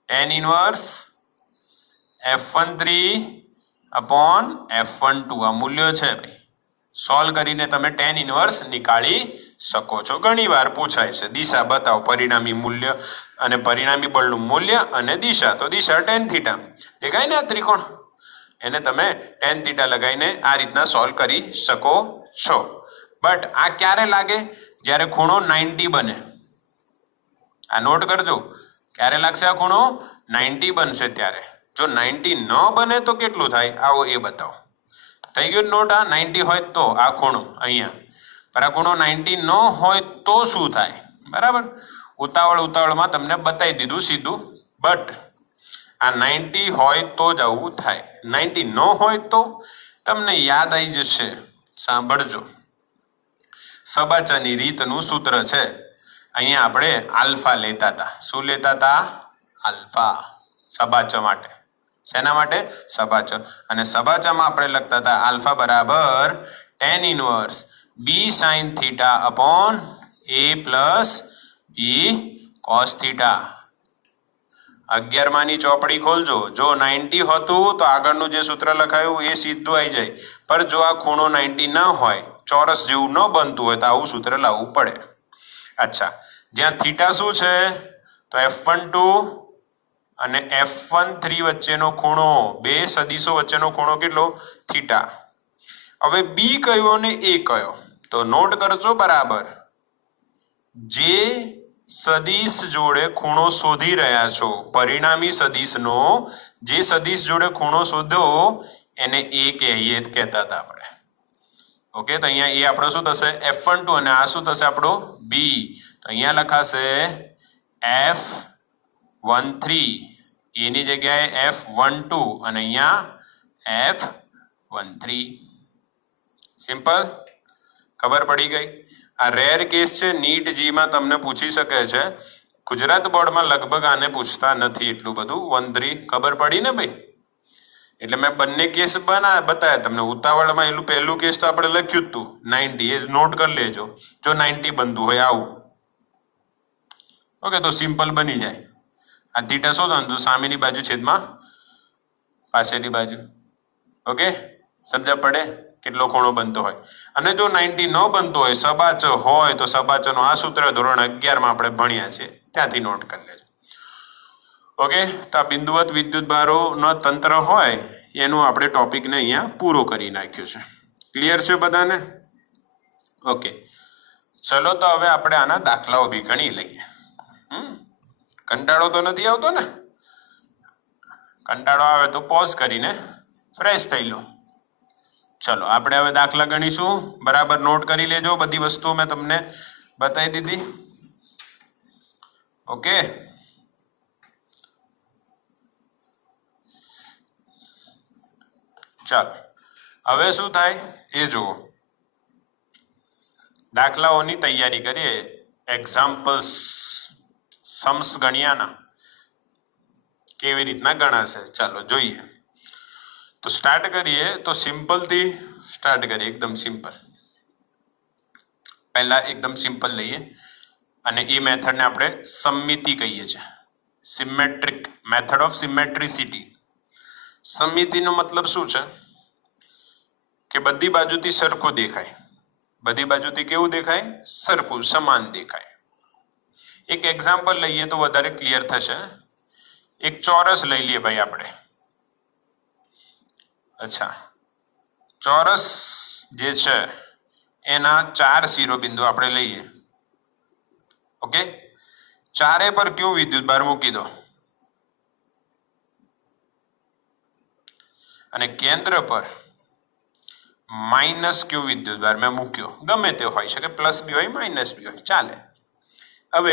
tan inverse F13 upon F12 આ મૂલ્યો છે ભાઈ. સોલ્વ કરીને તમે tan ઇનવર્સ નીકાળી શકો છો. ઘણી વાર પૂછાય છે દિશા બતાવો, પરિણામી મૂલ્ય અને પરિણામી બળનું મૂલ્ય અને દિશા. તો દિશા tan થીટા દેખાય ને, આ ત્રિકોણ, એને તમે tan થીટા લગાવીને આ રીતના સોલ્વ કરી શકો છો. બટ આ ક્યારે લાગે? જ્યારે ખૂણો 90 બને. આ નોટ કરજો, ક્યારે લાગશે આ ખૂણો? 90 બનશે ત્યારે. જો 90 ન બને તો કેટલું થાય? આવો એ બતાવો. થઈ ગયું નોટ? આ 90 હોય તો આ ખૂણો અહીંયા, પણ આ ખૂણો 90 ન હોય તો શું થાય? બરાબર. ઉતાવળમાં તમને બતાવી દીધું સીધું, બટ આ 90 હોય તો જ આવું થાય. 90 ન હોય તો તમને યાદ આવી જશે. સાંભળજો, સબાચાની રીતનું સૂત્ર છે. અહીંયા આપણે આલ્ફા લેતા હતા. શું લેતા હતા? આલ્ફા. સબાચ માટે. શેના માટે? સબાચ. અને સબાચામાં આપણે લખતા હતા આલ્ફા બરાબર tan inverse b sin theta upon a plus b cos theta. 11 ચોપડી ખોલજો. જો 90 હતું તો આગળનું જે સૂત્ર લખાયું એ સીધું આવી જાય, પણ જો આ ખૂણો 90 ન હોય, ચોરસ જેવું ન બનતું હોય તો આવું સૂત્ર લાવવું પડે. અચ્છા, જ્યાં થીટા શું છે? તો F12 અને F13 વચ્ચેનો ખૂણો, બે સદિશો વચ્ચેનો ખૂણો કેટલો? થીટા. હવે બી કયો અને એ કયો તો નોટ કરજો બરાબર. જે સદિશ જોડે ખૂણો શોધી રહ્યા છો, પરિણામી સદિશનો જે સદિશ જોડે ખૂણો શોધો એને એ કહેતા હતા આપણે. ઓકે, તો અહીંયા એ આપણો શું થશે F12 અને આ શું થશે આપણો બી. તો અહીંયા લખાશે F13, એની જગ્યાએ F12 અને અહીંયા F13. સિમ્પલ, ખબર પડી ગઈ. આ રેર કેસ છે, નીટ જી માં તમને પૂછી શકે છે. ગુજરાત બોર્ડમાં લગભગ આને પૂછતા નથી એટલું બધું. 13 ખબર પડી ને ભાઈ. એટલે મેં બંને કેસ બતાવ્યા તમને. ઉતાવળમાં એનું પહેલું કેસ તો આપણે લખ્યું જ હતું 90, એ નોટ કરી લેજો જો 90 બનતું હોય આવું. ઓકે, તો સિમ્પલ બની જાય. આ થીટા શું થવાનું? સામેની બાજુ છેદમાં પાછળની બાજુ. ઓકે, સમજ પડે કેટલો ખૂણો બનતો હોય. અને જો 90 ન બનતો હોય, સબાચ હોય, તો સબાચનો આ સૂત્ર ધોરણ 11 માં આપણે ભણ્યા છે, ત્યાંથી નોટ કરી લેજો. ઓકે, તો આ બિંદુવત વિદ્યુતભારોનો તંત્ર હોય એનું આપણે ટોપિકને અહીંયા પૂરો કરી નાખ્યો છે. ક્લિયર છે બધાને? ઓકે, ચલો તો હવે આપણે આના દાખલાઓ બી ગણી લઈએ. કંટાળો તો નથી આવતો ને? કંટાળો આવે તો પોઝ કરીને ફ્રેશ થઈ લો. ચલો આપણે હવે દાખલા ગણીશું. બરાબર નોટ કરી લેજો. બધી વસ્તુઓ મેં તમને બતાવી દીધી. ઓકે, ચાલો હવે શું થાય એ જુઓ. દાખલાઓની તૈયારી કરીએ. એક્ઝામ્પલ્સ सम्स गणियाना केवी रीतना गणाशे चालो जोईए. तो स्टार्ट करिए तो सिंपल थी स्टार्ट करिए. एकदम सिंपल. पहला एकदम सिंपल लईए अने ए मेथड ने आपणे सममिति कहीए छे. Symmetric method of symmetricity. सममिति नो मतलब शुं छे के बधी बाजुथी सरखो देखाय. बधी बाजुथी केवुं देखाय? सरखुं समान देखाय. एक एग्जाम्पल लईए तो वधारे क्लियर थशे. एक चौरस लई लीए भाई आपणे. अच्छा, चौरस जे छे एना 4 शिरोबिंदु आपणे लईए. ओके, चारे पर क्यों विद्युतभार मूकी दो अने केंद्र पर माइनस क्यू विद्युतभार मैं मूक्यो. गमे ते होई शके, प्लस भी होय माइनस भी होय, चाले. હવે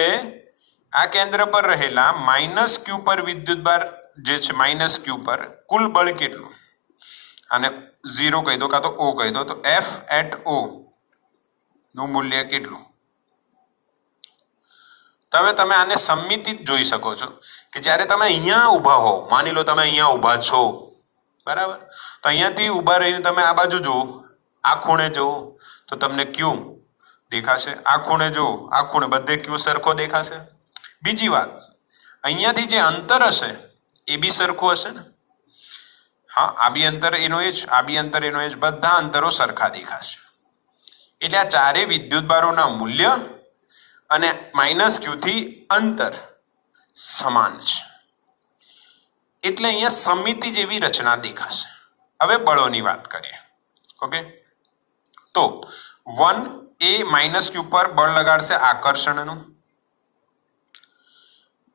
આ કેન્દ્ર પર રહેલા માઇનસ ક્યુ પર વિદ્યુતભાર જે છે માઇનસ ક્યુ પર કુલ બળ કેટલું? આને 0 કહી દો કાં તો O કહી દો. તો F at O નું મૂલ્ય કેટલું? તો હવે તમે આને સમમિતિ જોઈ શકો છો કે જ્યારે તમે અહીંયા ઊભા હો, માની લો તમે અહીંયા ઊભા છો, બરાબર, તો અહીંયાથી ઊભા રહીને તમે આ બાજુ જુઓ, આ ખૂણે જુઓ તો તમને ક્યુ દેખાશે. આ ખૂણે જો, આ ખૂણે બધે ક્યુ સરખો દેખાશે. બીજી વાત, અહીંયાથી જે અંતર હશે એ બી સરખું હશે ને? હા, આ બી અંતર એનો એ જ, આ બી અંતર એનો એ જ, બધા અંતરો સરખા દેખાશે. એટલે આ ચારે વિદ્યુતભારોના મૂલ્ય અને માઇનસ ક્યુ થી અંતર સમાન છે. એટલે અહીંયા સમમિતિ જેવી રચના દેખાશે. હવે બળોની વાત કરીએ. ઓકે, તો 1A माइनस क्यू पर बल लगाड़शे आकर्षणનું.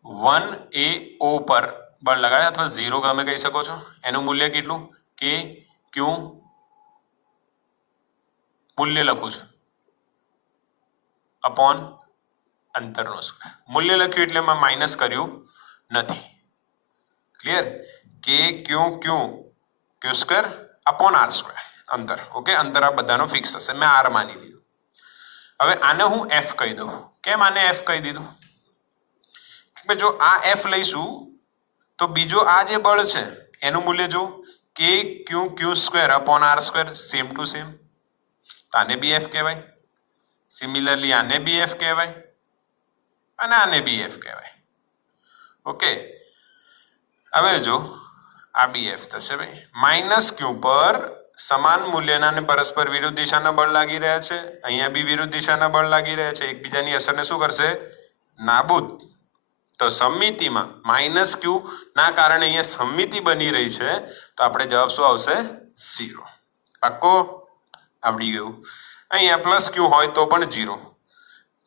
1A O पर बल लगाड़े अथवा 0 તમે કહી શકો છો. એનું મૂલ્ય કેટલું? કે ક્યુ મૂલ્ય લખું છું અપોન અંતરનો સ્ક્વેર. મૂલ્ય લખ્યું એટલે મેં માઇનસ કર્યું નથી. ક્લિયર? કે ક્યુ ક્યુ Q square upon R square અંતર. ઓકે, અંતર આ બધાનો ફિક્સ હશે. મેં આર માની લીધું. હવે આને હું F કહી દઉં. કેમ આને F કહી દીધું? કે જો આ F લઈશું તો બીજો આ જે બળ છે એનું મૂલ્ય જો કે Q Q square upon R square, same to same. તો આને બી F કહેવાય. સિમિલરલી આને બી F કહેવાય અને આને બી F કહેવાય. ઓકે, હવે જો આ બી F થશે ભાઈ. માઇનસ ક્યુ પર સમાન મૂલ્યના અને પરસ્પર વિરુદ્ધ દિશાના બળ લાગી રહ્યા છે. અહીંયા બી વિરુદ્ધ દિશાના બળ લાગી રહ્યા છે. એકબીજાની અસરને શું કરશે? નાબૂદ. તો સમમિતિમાં માઇનસ ક્યુ ના કારણે અહીંયા સમમિતિ બની રહી છે. તો આપણે જવાબ શું આવશે? 0. પાક્કો? આવડી ગયું. અહીંયા પ્લસ ક્યુ હોય તો પણ 0.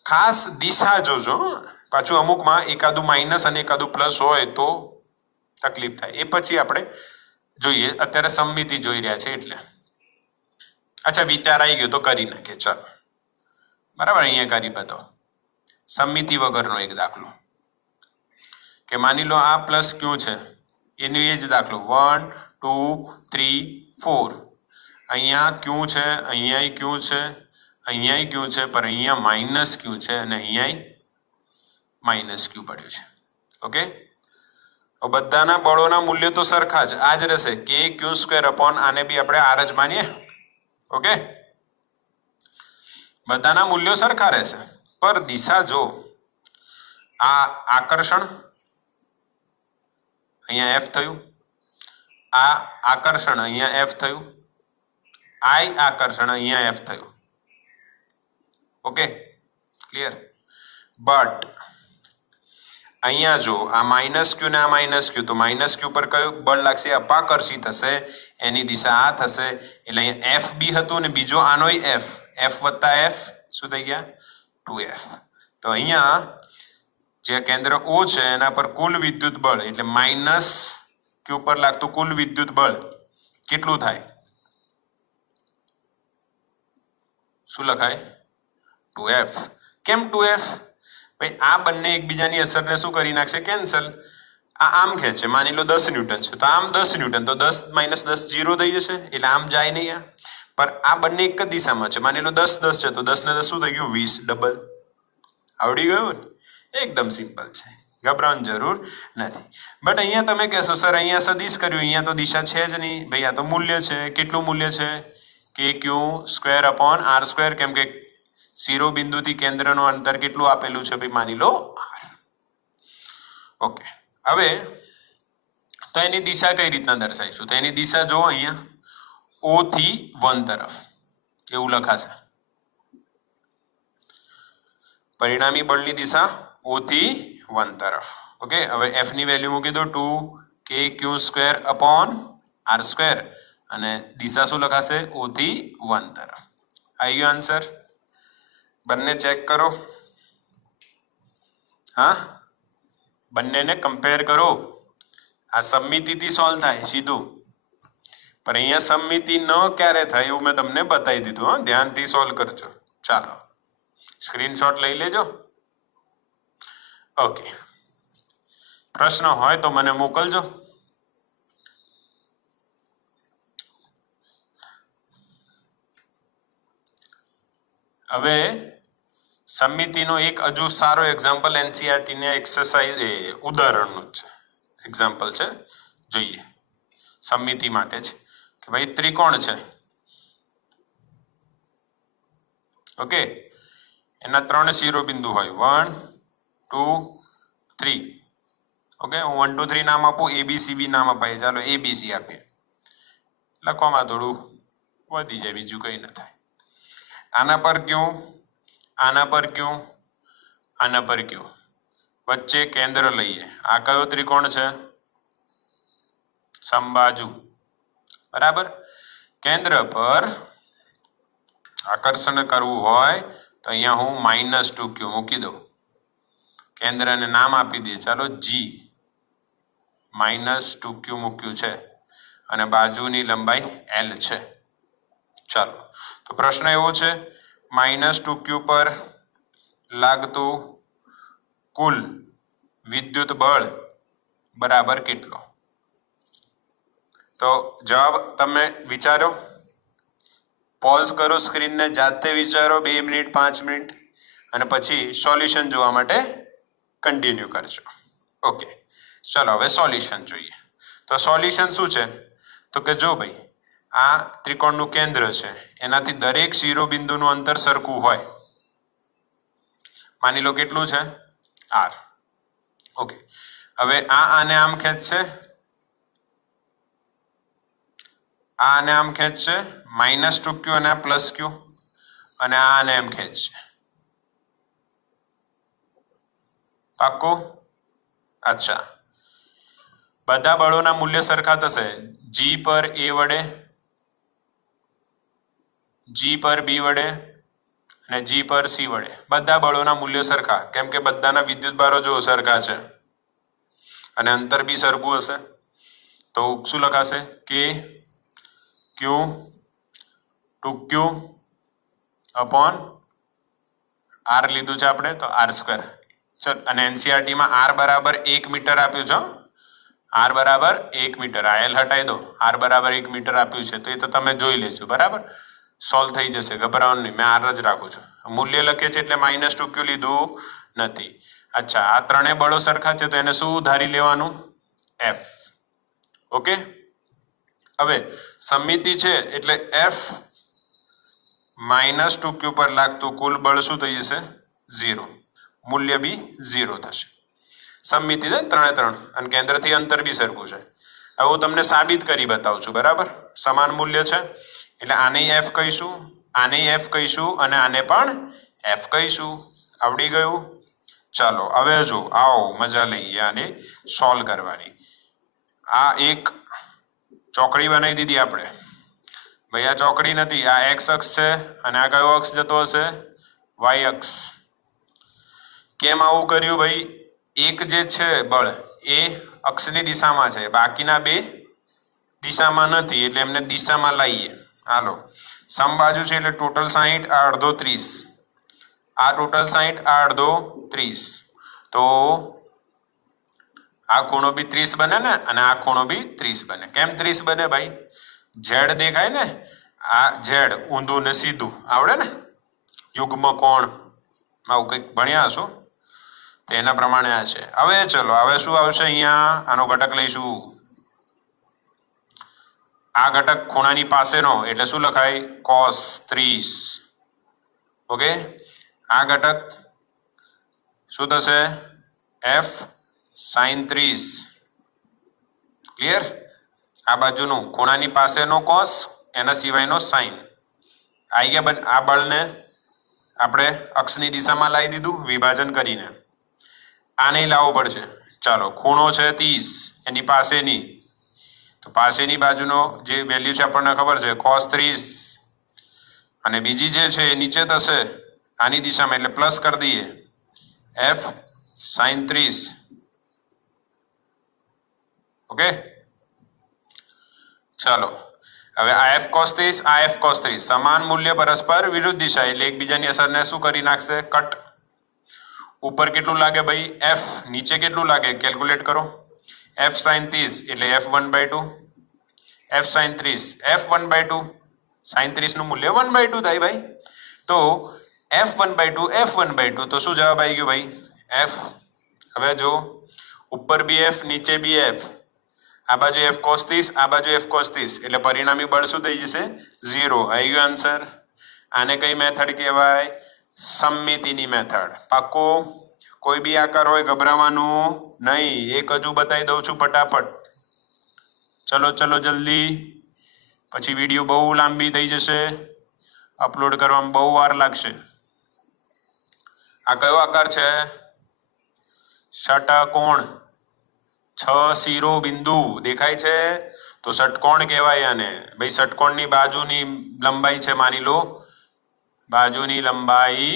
ખાસ દિશા જોજો. પાછું અમુકમાં એકાદું માઇનસ અને એકાદું પ્લસ હોય તો તકલીફ થાય. એ પછી આપણે જોઈએ. અત્યારે સમમિતિ જોઈ રહ્યા છે એટલે. અચ્છા, વિચાર આવી ગયો તો કરી નાખીએ. ચાલો, બરાબર. અહીંયા કરી બતાવો સમમિતિ વગરનો એક દાખલો કે માની લો આ પ્લસ ક્યુ છે, એનો એ જ દાખલો 1 2 3 4. અહીંયા ક્યુ છે, અહીંયા ક્યુ છે, અહીંયા ક્યુ છે, પણ અહીંયા માઇનસ ક્યુ છે અને અહીંયા માઇનસ ક્યુ પડ્યું છે. ઓકે, બધાના બળોના મૂલ્યો તો સરખા જ આ જ રહેશે. કે ક્યુ સ્ક્વેર અપોન આને બી આપણે આર જ માનીએ. ઓકે, બધાના મૂલ્યો સરખા રહેશે, પર દિશા જો. આ આકર્ષણ અહીંયા એફ થયું, આ આકર્ષણ અહીંયા એફ થયું, આઈ આકર્ષણ અહીંયા એફ થયું. Okay, clear. બટ અહીંયા જો આ માઇનસ ક્યુ ને આ માઇનસ ક્યુ, તો માઇનસ ક્યુ પર કયું બળ લાગશે? અપાકર્ષિત હશે. એની દિશા આ થશે. એટલે અહીંયા એફ બી હતું ને બીજો આનોય એફ, એફ વત્તા એફ શું થઈ ગયા? 2f. તો અહીંયા જે કેન્દ્ર ઓ છે એના પર કુલ વિદ્યુત બળ એટલે માઇનસ ક્યુ પર લાગતું કુલ વિદ્યુત બળ કેટલું થાય? શું લખાય? 2f. કેમ 2f? ભાઈ આ બંને એકબીજાની અસરને શું કરી નાખશે? કેન્સલ. આ આમ ખેંચે, માની લો 10 ન્યૂટન છે તો આમ 10 ન્યૂટન, તો 10 - 10 0 થઈ જશે એટલે આમ જાય નહીં. આ પર આ બંને એક જ દિશામાં છે. માની લો 10 10 છે તો 10 ને 10 શું થઈ ગયું? 20. ડબલ. આવડી ગયું ને? એકદમ સિમ્પલ છે, ગભરાવાની જરૂર નથી. બટ અહીંયા તમે કહેશો સર અહીંયા સદિશ કર્યું, અહીંયા તો દિશા છે જ નહીં. ભાઈ આ તો મૂલ્ય છે. કેટલું મૂલ્ય છે? કે ક્યુ સ્ક્વેર અપોન આર સ્ક્વેર. કેમ કે શિરોબિંદુથી કેન્દ્રનું અંતર કેટલું આપેલું છે? ભાઈ માની લો r. ઓકે, હવે તો એની દિશા કઈ રીતના દર્શાવીશું? તો એની દિશા જો અહીંયા O થી 1 તરફ એવું લખાશે. પરિણામી બળની દિશા O થી 1 તરફ. ઓકે, હવે f ની વેલ્યુ મૂકી દો 2 kq square upon r square અને દિશા શું લખાશે? O થી 1 તરફ. આવી ગયો આન્સર? બંને ચેક કરો. હા, બંનેને કમ્પેર કરો. આ સમમિતિથી સોલ્વ થાય સીધું, પણ અહીંયા સમમિતિ ન ક્યારે થાય એવું મેં તમને બતાવી દીધું. હા, ધ્યાનથી સોલ્વ કરજો. ચાલો, સ્ક્રીનશોટ લઈ લેજો. ઓકે, પ્રશ્ન હોય તો મને મોકલજો. હવે સમમિતિનો એક હજુ સારો એક્ઝામ્પલ NCERT ને એક્સરસાઇઝ ઉદાહરણનું છે, એક્ઝામ્પલ છે, જોઈએ. સમમિતિ માટે જ કે ભાઈ ત્રિકોણ છે. ઓકે, એના 3 શિરોબિંદુ હોય 1 2 3. ઓકે, હું 1 2 3 નામ આપું, ABCB નામ અપાય. ચાલો ABC આપીએ. લખવામાં થોડું વધી જાય, બીજું કંઈ ન થાય. આના પર ક્યુ, આના પર ક્યુ, આના પર ક્યુ, વચ્ચે કેન્દ્ર લઈએ. આ કયો ત્રિકોણ છે? સમબાજુ. બરાબર. કેન્દ્ર પર આકર્ષણ કરવું હોય તો અહીંયા હું -2q મૂકી દઉં. કેન્દ્રને નામ આપી દઈએ. ચાલો G. -2q મૂક્યું છે અને બાજુની લંબાઈ L છે. ચાલો, તો પ્રશ્ન એવો છે -2q પર લાગતું કુલ વિદ્યુત બળ બરાબર કેટલો? તો જવાબ તમે વિચારો, પોઝ કરો સ્ક્રીનને, જાતે વિચારો 2 મિનિટ 5 મિનિટ અને પછી સોલ્યુશન જોવા માટે કન્ટિન્યુ કરજો. ઓકે, ચલો હવે સોલ્યુશન જોઈએ. તો સોલ્યુશન શું છે? તો કે જો ભાઈ આ ત્રિકોણનું કેન્દ્ર છે, એનાથી દરેક શિરોબિંદુનું અંતર સરખું હોય. માની લો કેટલું છે? r. ઓકે, હવે આને આમ ખેંચશે, આને આમ ખેંચશે, -2q અને +q, અને આને એમ ખેંચશે. પાક્કું? અચ્છા, બધા બળોના મૂલ્ય સરખા થશે. G પર A વડે G પર B વડે અને G પર C વડે બધા બળોના મૂલ્યો સરખા, કેમ કે બધાના વિદ્યુતભારો જો સરખા છે અને અંતર બી સરખું હશે, તો શું લખાશે K Q two Q upon R લીધું છે આપણે તો R². ચલ અને NCERT માં R બરાબર 1 મીટર આપ્યું છે, R બરાબર 1 મીટર, આ L હટાવી દો, R બરાબર 1 મીટર આપ્યું છે, તો એ તો તમે જોઈ લેજો, બરાબર સોલ્વ થઈ જશે, ગભરાવાનું નહીં, મેં R જ રાખું છું. મૂલ્ય લખે છે એટલે -2Q લીધું નથી. અચ્છા, આ ત્રણેય બળો સરખા છે તો એને શું ધારી લેવાનું? F. ઓકે, હવે સમમિતિ છે એટલે F -2Q પર લાગતું કુલ બળ શું થઈ જશે? 0. મૂલ્ય બી 0 થશે. સમમિતિ છે ત્રણે ત્રણ અને કેન્દ્રથી અંતર બી સરખું છે. હવે હું તમને સાબિત કરી બતાવું છું, બરાબર સમાન મૂલ્ય છે એટલે આને F કહીશું, આને F કહીશું અને આને પણ F કહીશું. આવડી ગયું? ચાલો હવે જો આવો મજા લઈએ આને સોલ્વ કરવાની. આ એક ચોકડી બનાવી દીધી આપણે. ભાઈ આ ચોકડી નથી, આ X અક્ષ છે અને આ કયો અક્ષ જતો હશે? Y અક્ષ. કેમ આવું કર્યું ભાઈ? એક જે છે બળ એ અક્ષની દિશામાં છે, બાકીના બે દિશામાં નથી, એટલે એમને દિશામાં લાવીએ. હાલો, સમબાજુ છે એટલે ટોટલ 60, આ અડધો 30, આ ટોટલ 60, આ અડધો 30, તો આ ખૂણો બી 30 બને ને અને આ ખૂણો બી 30 બને. કેમ 30 બને ભાઈ? ઝેડ દેખાય ને, આ ઝેડ ઊંધું ને સીધું આવડે ને, યુગ્મ કોણ આવું કંઈક ભણ્યા હશો, તો એના પ્રમાણે આ છે. હવે ચલો, હવે શું આવશે અહીંયા? આનો ઘટક લઈશું. આ ઘટક ખૂણાની પાસેનો એટલે શું લખાય? cos 30. ઓકે, આ ઘટક શું થશે? F sin 30. ક્લિયર? આ બાજુનું ખૂણાની પાસેનો cos, એના સિવાયનો sin. આવી ગયા. આ બળને આપણે અક્ષની દિશામાં લાવી દીધું વિભાજન કરીને. આ નહીં લાવવું પડશે. ચાલો, ખૂણો છે 30, એની પાસેની, તો પાસેની બાજુનો જે વેલ્યુ છે આપણને ખબર છે cos 30, અને બીજી જે છે એ નીચે થશે આની દિશામાં એટલે પ્લસ કરી દઈએ F sin 30. ઓકે, ચાલો હવે આ F cos 30, આ F cos 30 સમાન મૂલ્ય પરસ્પર વિરુદ્ધ દિશા એટલે એકબીજાની અસરને શું કરી નાખશે? કટ. ઉપર કેટલું લાગે ભાઈ? F. નીચે કેટલું લાગે? કેલ્ક્યુલેટ કરો. F sin 30 એટલે F 1/2, F sin 30 F 1/2, sin 30 નું મૂલ્ય 1/2 થાય ભાઈ. તો F 1/2 F 1/2, તો શું જવાબ આવી ગયો ભાઈ? F. હવે જો ઉપર બી F નીચે બી F, આ બાજુ F cos 30 આ બાજુ F cos 30 એટલે પરિણામી બળ શું થઈ જશે? 0. આવી ગયો આન્સર. આને કઈ મેથડ કહેવાય? સમમિતિની મેથડ. પાક્કો? કોઈ બી આકાર હોય ગભરાવાનું નહીં. એક હજુ બતાવી દઉં છું ફટાફટ. ચલો ચલો જલ્દી, પછી વિડીયો બહુ લાંબી થઈ જશે, અપલોડ કરવામાં બહુ વાર લાગશે. આ કયો આકાર છે? ષટકોણ. 6 શિરોબિંદુ દેખાય છે તો ષટકોણ કહેવાય આને. ભાઈ ષટકોણની બાજુની લંબાઈ છે માની લો, બાજુની લંબાઈ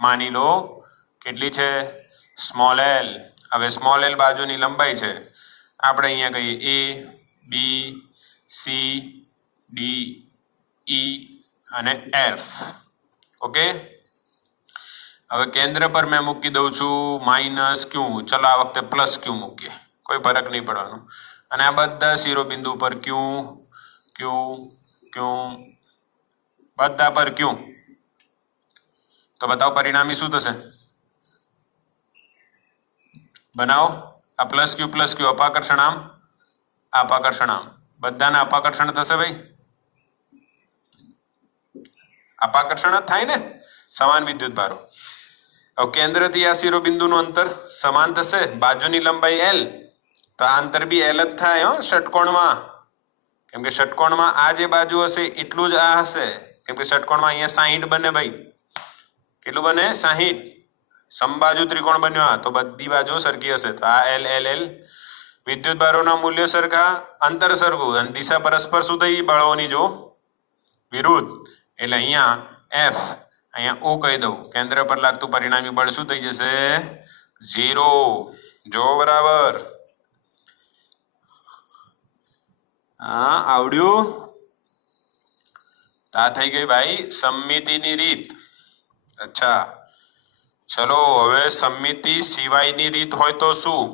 માની લો કેટલી છે? Small l. હવે સ્મોલ l બાજુની લંબાઈ છે. આપણે અહીંયા કહીએ A, B, C, D, E અને F. ઓકે, હવે કેન્દ્ર પર મેં મૂકી દઉં છું -Q. ચલો આ વખતે +Q મૂકીએ, કોઈ ફરક નહીં પડવાનું. અને આ બધા શિરોબિંદુ પર Q, Q, Q, બધા પર Q. તો બતાવો પરિણામી શું થશે? બનાવો. આ +Q અપાકર્ષણાંક, અપાકર્ષણાંક, બધાના અપાકર્ષણ થશે ભાઈ. અપાકર્ષણ જ થાય ને, સમાન વિદ્યુત ભારો. હવે કેન્દ્રથી આ શિરોબિંદુનું અંતર સમાન થશે, બાજુની લંબાઈ L, તો આ અંતર બી L જ થાય ષટકોણમાં. કેમ કે ષટકોણમાં આ જે બાજુ હશે એટલું જ આ હશે, કેમ કે ષટકોણમાં અહીંયા 60 બને ભાઈ. કેટલું બને? 60. સમબાજુ ત્રિકોણ બન્યો, તો બધી બાજુ સરખી હશે, તો આ L L L. વિદ્યુત ભારોના મૂલ્યો સરખા, અંતર સરખું અને દિશા પરસ્પર શું થઈ? બળોની જો વિરુદ્ધ, એટલે અહીંયા એફ, અહીંયા ઓ કહી દઉં, કેન્દ્ર પર લાગતું પરિણામી બળ શું થઈ જશે? 0. જો બરાબર, હા આવડ્યું? આ થઈ ગઈ ભાઈ સમમિતિની રીત. અચ્છા ચલો, હવે સમમિતિ સિવાયની રીત હોય તો શું?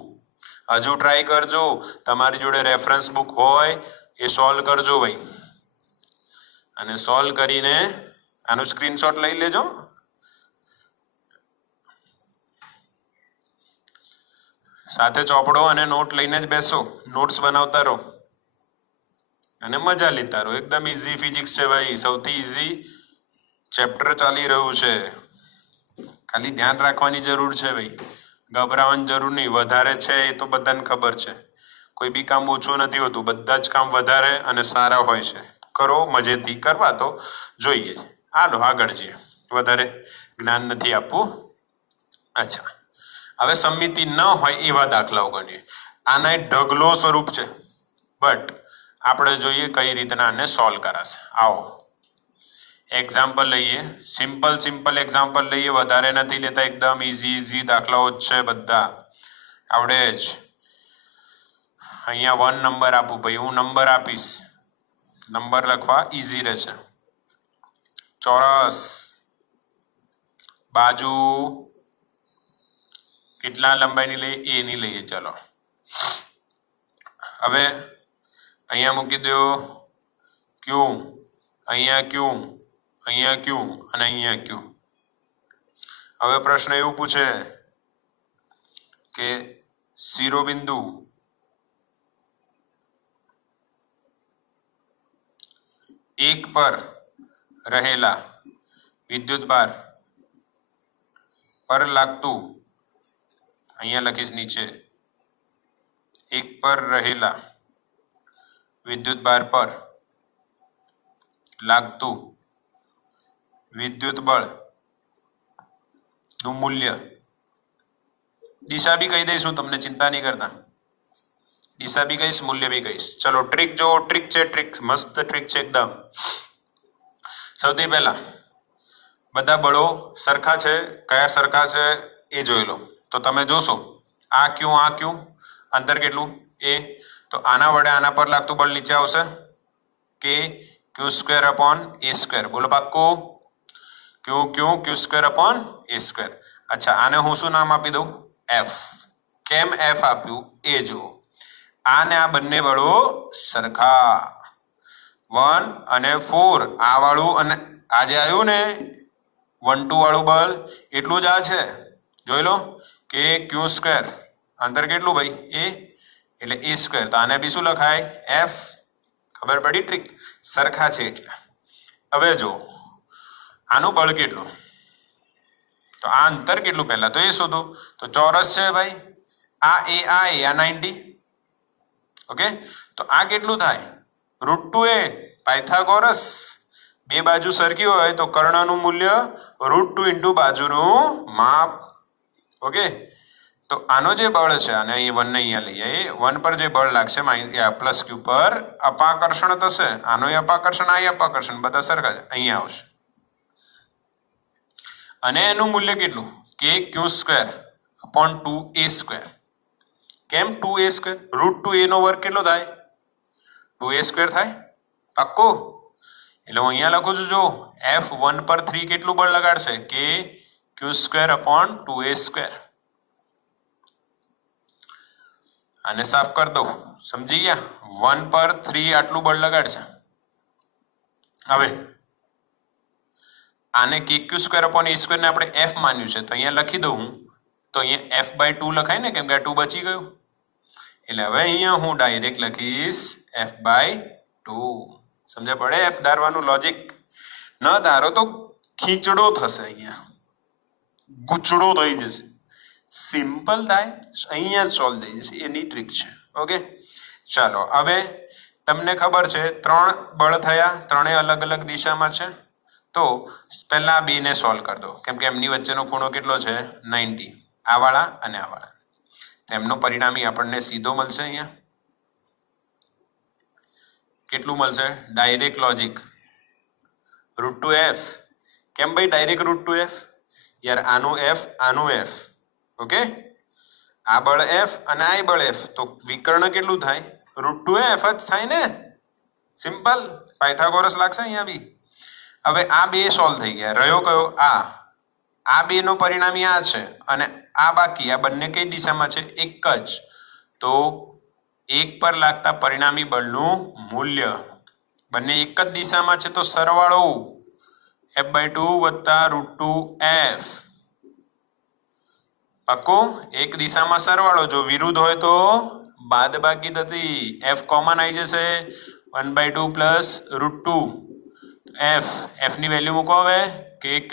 હજુ ટ્રાય કરજો, તમારી જોડે રેફરન્સ બુક હોય એ સોલ્વ કરજો ભાઈ, અને સોલ્વ કરીને આનું સ્ક્રીનશોટ લઈ લેજો. સાથે ચોપડો અને નોટ લઈને જ બેસો, નોટ્સ બનાવતા રહો અને મજા લેતા રહો. એકદમ ઈઝી ફિઝિક્સ છે ભાઈ, સૌથી ઈઝી ચેપ્ટર ચાલી રહ્યું છે. ખાલી ધ્યાન રાખવાની જરૂર છે ભાઈ, ગભરાવાની જરૂર નહીં. વધારે છે એ તો બધાને ખબર છે, કોઈ બી કામ ઓછું નથી હોતું, બધા જ કામ વધારે અને સારા હોય છે. કરો મજેથી, કરવા તો જોઈએ. હાલો આગળ જઈએ, વધારે જ્ઞાન નથી આપવું. અચ્છા, હવે સમમિતિ ન હોય એવા દાખલાઓ ગણીએ. આના એક ઢગલો સ્વરૂપ છે, બટ આપણે જોઈએ કઈ રીતના આને સોલ્વ કરાશે. આવો એક્ઝામ્પલ લઈએ, સિમ્પલ એક્ઝામ્પલ લઈએ, વધારે નથી લેતા, એકદમ ઈઝી દાખલાઓ જ છે બધા, આવડે જ. અહીંયા 1 નંબર આપું ભાઈ, હું નંબર આપીશ, નંબર લખવા ઈઝી રહેશે. ચોરસ, બાજુ કેટલા લંબાઈની લઈએ? એ ની લઈએ. ચલો હવે અહીંયા મૂકી દો ક્યુ, અહીંયા ક્યુ, અહીંયા ક્યુ અને અહીંયા ક્યુ. હવે પ્રશ્ન એવું પૂછે કે શિરોબિંદુ એક પર રહેલા વિદ્યુતભાર પર લાગતું, અહીંયા લખીશ નીચે, એક પર રહેલા વિદ્યુતભાર પર લાગતું વિદ્યુત બળ નું મૂલ્ય. દિશા બી કહી દઈશ હું તમને, ચિંતા નહીં કરતા, દિશા બી કહીશ, મૂલ્ય બી કહીશ. ચલો ટ્રીક જો, ટ્રીક છે, ટ્રીક મસ્ત ટ્રીક છે એકદમ. સૌથી પહેલા બધા બળો સરખા છે, કયા સરખા છે એ જોઈ લો. તો તમે જોશો આ ક્યુ, અંતર કેટલું? એ. તો આના વડે આના પર લાગતું બળ નીચે આવશે, કે Q²/A². બોલો પાક્કું? Q²/A². અચ્છા, આને હું શું નામ આપી દઉં? F. કેમ F આપ્યું એ જુઓ. આને આ બંને બળો સરખા, 1 અને 4, આ વાળું અને આ જે આવ્યું ને 1 2 વાળું બળ એટલું જ આ છે. જોઈ લો કે Q², અંતર કેટલું ભાઈ? A, એટલે A². તો આને બી શું લખાય? F. ખબર પડી ટ્રીક? સરખા છે એટલે. હવે જો આનું બળ કેટલું, તો આ અંતર કેટલું પહેલા તો એ શોધો. તો ચોરસ છે ભાઈ, આ A, આ 90. ઓકે, તો આ કેટલું થાય? √2A. પાયથાગોરસ. બે બાજુ સરખી હોય તો કર્ણનું મૂલ્ય √2 × બાજુનું માપ. ઓકે, તો આનો જે બળ છે, અને અહીં 1 ને અહીંયા લઈએ, 1 પર જે બળ લાગશે +Q પર અપાકર્ષણ થશે. આનો અપાકર્ષણ, આ અપાકર્ષણ, બધા સરખા છે, અહીંયા આવશે. અને એનું મૂલ્ય કેટલું? કે Q²/2A². કેમ 2A²? √2A નો વર્ગ કેટલો થાય? 2A² થાય. પાક્કો? એટલે હું અહીંયા લખું છું, જો F1 પર 3 કેટલું બળ લગાડશે? કે Q²/2A². આને સાફ કરી દો, સમજી ગયા? 1 પર 3 આટલું બળ લગાડશે. હવે આને Q²/A² ને આપણે F માન્યું છે, તો અહીંયા લખી દઉં હું. તો અહીંયા F/2 લખાય ને, કેમ કે આ 2 બચી ગયું. એટલે હવે અહીંયા હું ડાયરેક્ટ લખીશ F/2. સમજ પડે? F ધારવાનું લોજિક. ન ધારો તો ખીચડો થશે, અહીંયા ગુચડો થઈ જશે. સિમ્પલ થાય, અહીંયા જ સોલ્વ થઈ જશે. એની ટ્રીક છે. ઓકે, ચાલો હવે તમને ખબર છે 3 બળ થયા, ત્રણેય અલગ અલગ દિશામાં છે. તો પહેલા આ બેને સોલ્વ કરી દો, કેમ કે એમની વચ્ચેનો ખૂણો કેટલો છે? 90. આ વાળા અને આ વાળા, તેમનો પરિણામી આપણને સીધો મળશે. અહીંયા કેટલું મળશે? Direct logic. √2f. કેમ ભાઈ ડાયરેક્ટ √2f? યાર આનું f આનું f. ઓકે, આ બળ f અને આ બળ f, તો વિકર્ણ કેટલું થાય? √2f જ થાય ને. સિમ્પલ, પાયથાગોરસ લાગશે અહીંયા બી. હવે આ બે સોલ્વ થઈ ગયા. રહ્યો કયો? આ બે નો પરિણામી આ છે અને આ બાકી. આ બંને કઈ દિશામાં છે? એક જ. તો એક પર લાગતા પરિણામી બળનું મૂલ્ય બંને એક જ દિશામાં છે, તો સરવાળો f/2 વત્તા √2f. પાક્કો? એક દિશામાં સરવાળો, જો વિરુદ્ધ હોય તો બાદબાકી થતી. f કોમન આવી જશે, 1/2 પ્લસ √2 f ની વેલ્યુ મૂકો. હવે kq²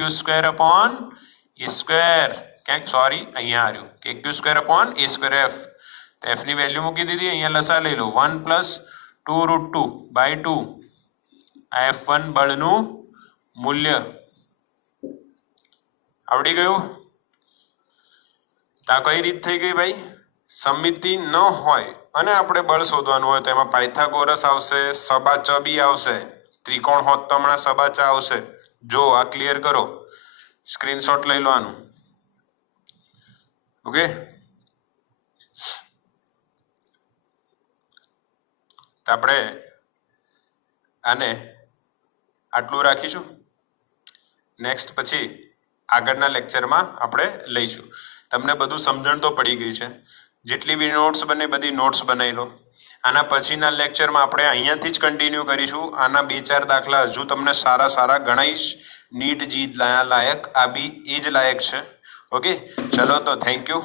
ક્યાંક સોરી અહીંયા આવ્યું, kq² f. f ની વેલ્યુ મૂકી દીધી. અહીંયા લસા લઈ લો, 1 પ્લસ 2√2/2. આ f1 બળનું મૂલ્ય આવડી ગયું. તો આ કઈ રીત થઈ ગઈ ભાઈ? સમમિતિ ન હોય અને આપણે બળ શોધવાનું હોય તો એમાં પાયથાગોરસ આવશે, સબાચ બી આવશે. ત્રિકોણ હોત તો હમણાં સબાચા આવશે. જો આ ક્લિયર કરો, સ્ક્રીનશોટ લઈ લો આનું. ઓકે, તો આપણે આને આટલું રાખીશું. નેક્સ્ટ પછી આગળના લેક્ચરમાં આપણે લઈશું. તમને બધું સમજણ તો પડી ગઈ છે. જેટલી બી નોટ્સ બને બધી નોટ્સ બનાવી લો. આના પછીના લેક્ચરમાં આપણે અહીંયાથી જ કન્ટિન્યુ કરીશું. આના 2-4 દાખલા હજુ તમને સારા ગણાઈશ. નીટ જી લાયક, આ બી એ જ લાયક છે. ઓકે, ચલો તો થેન્ક યુ.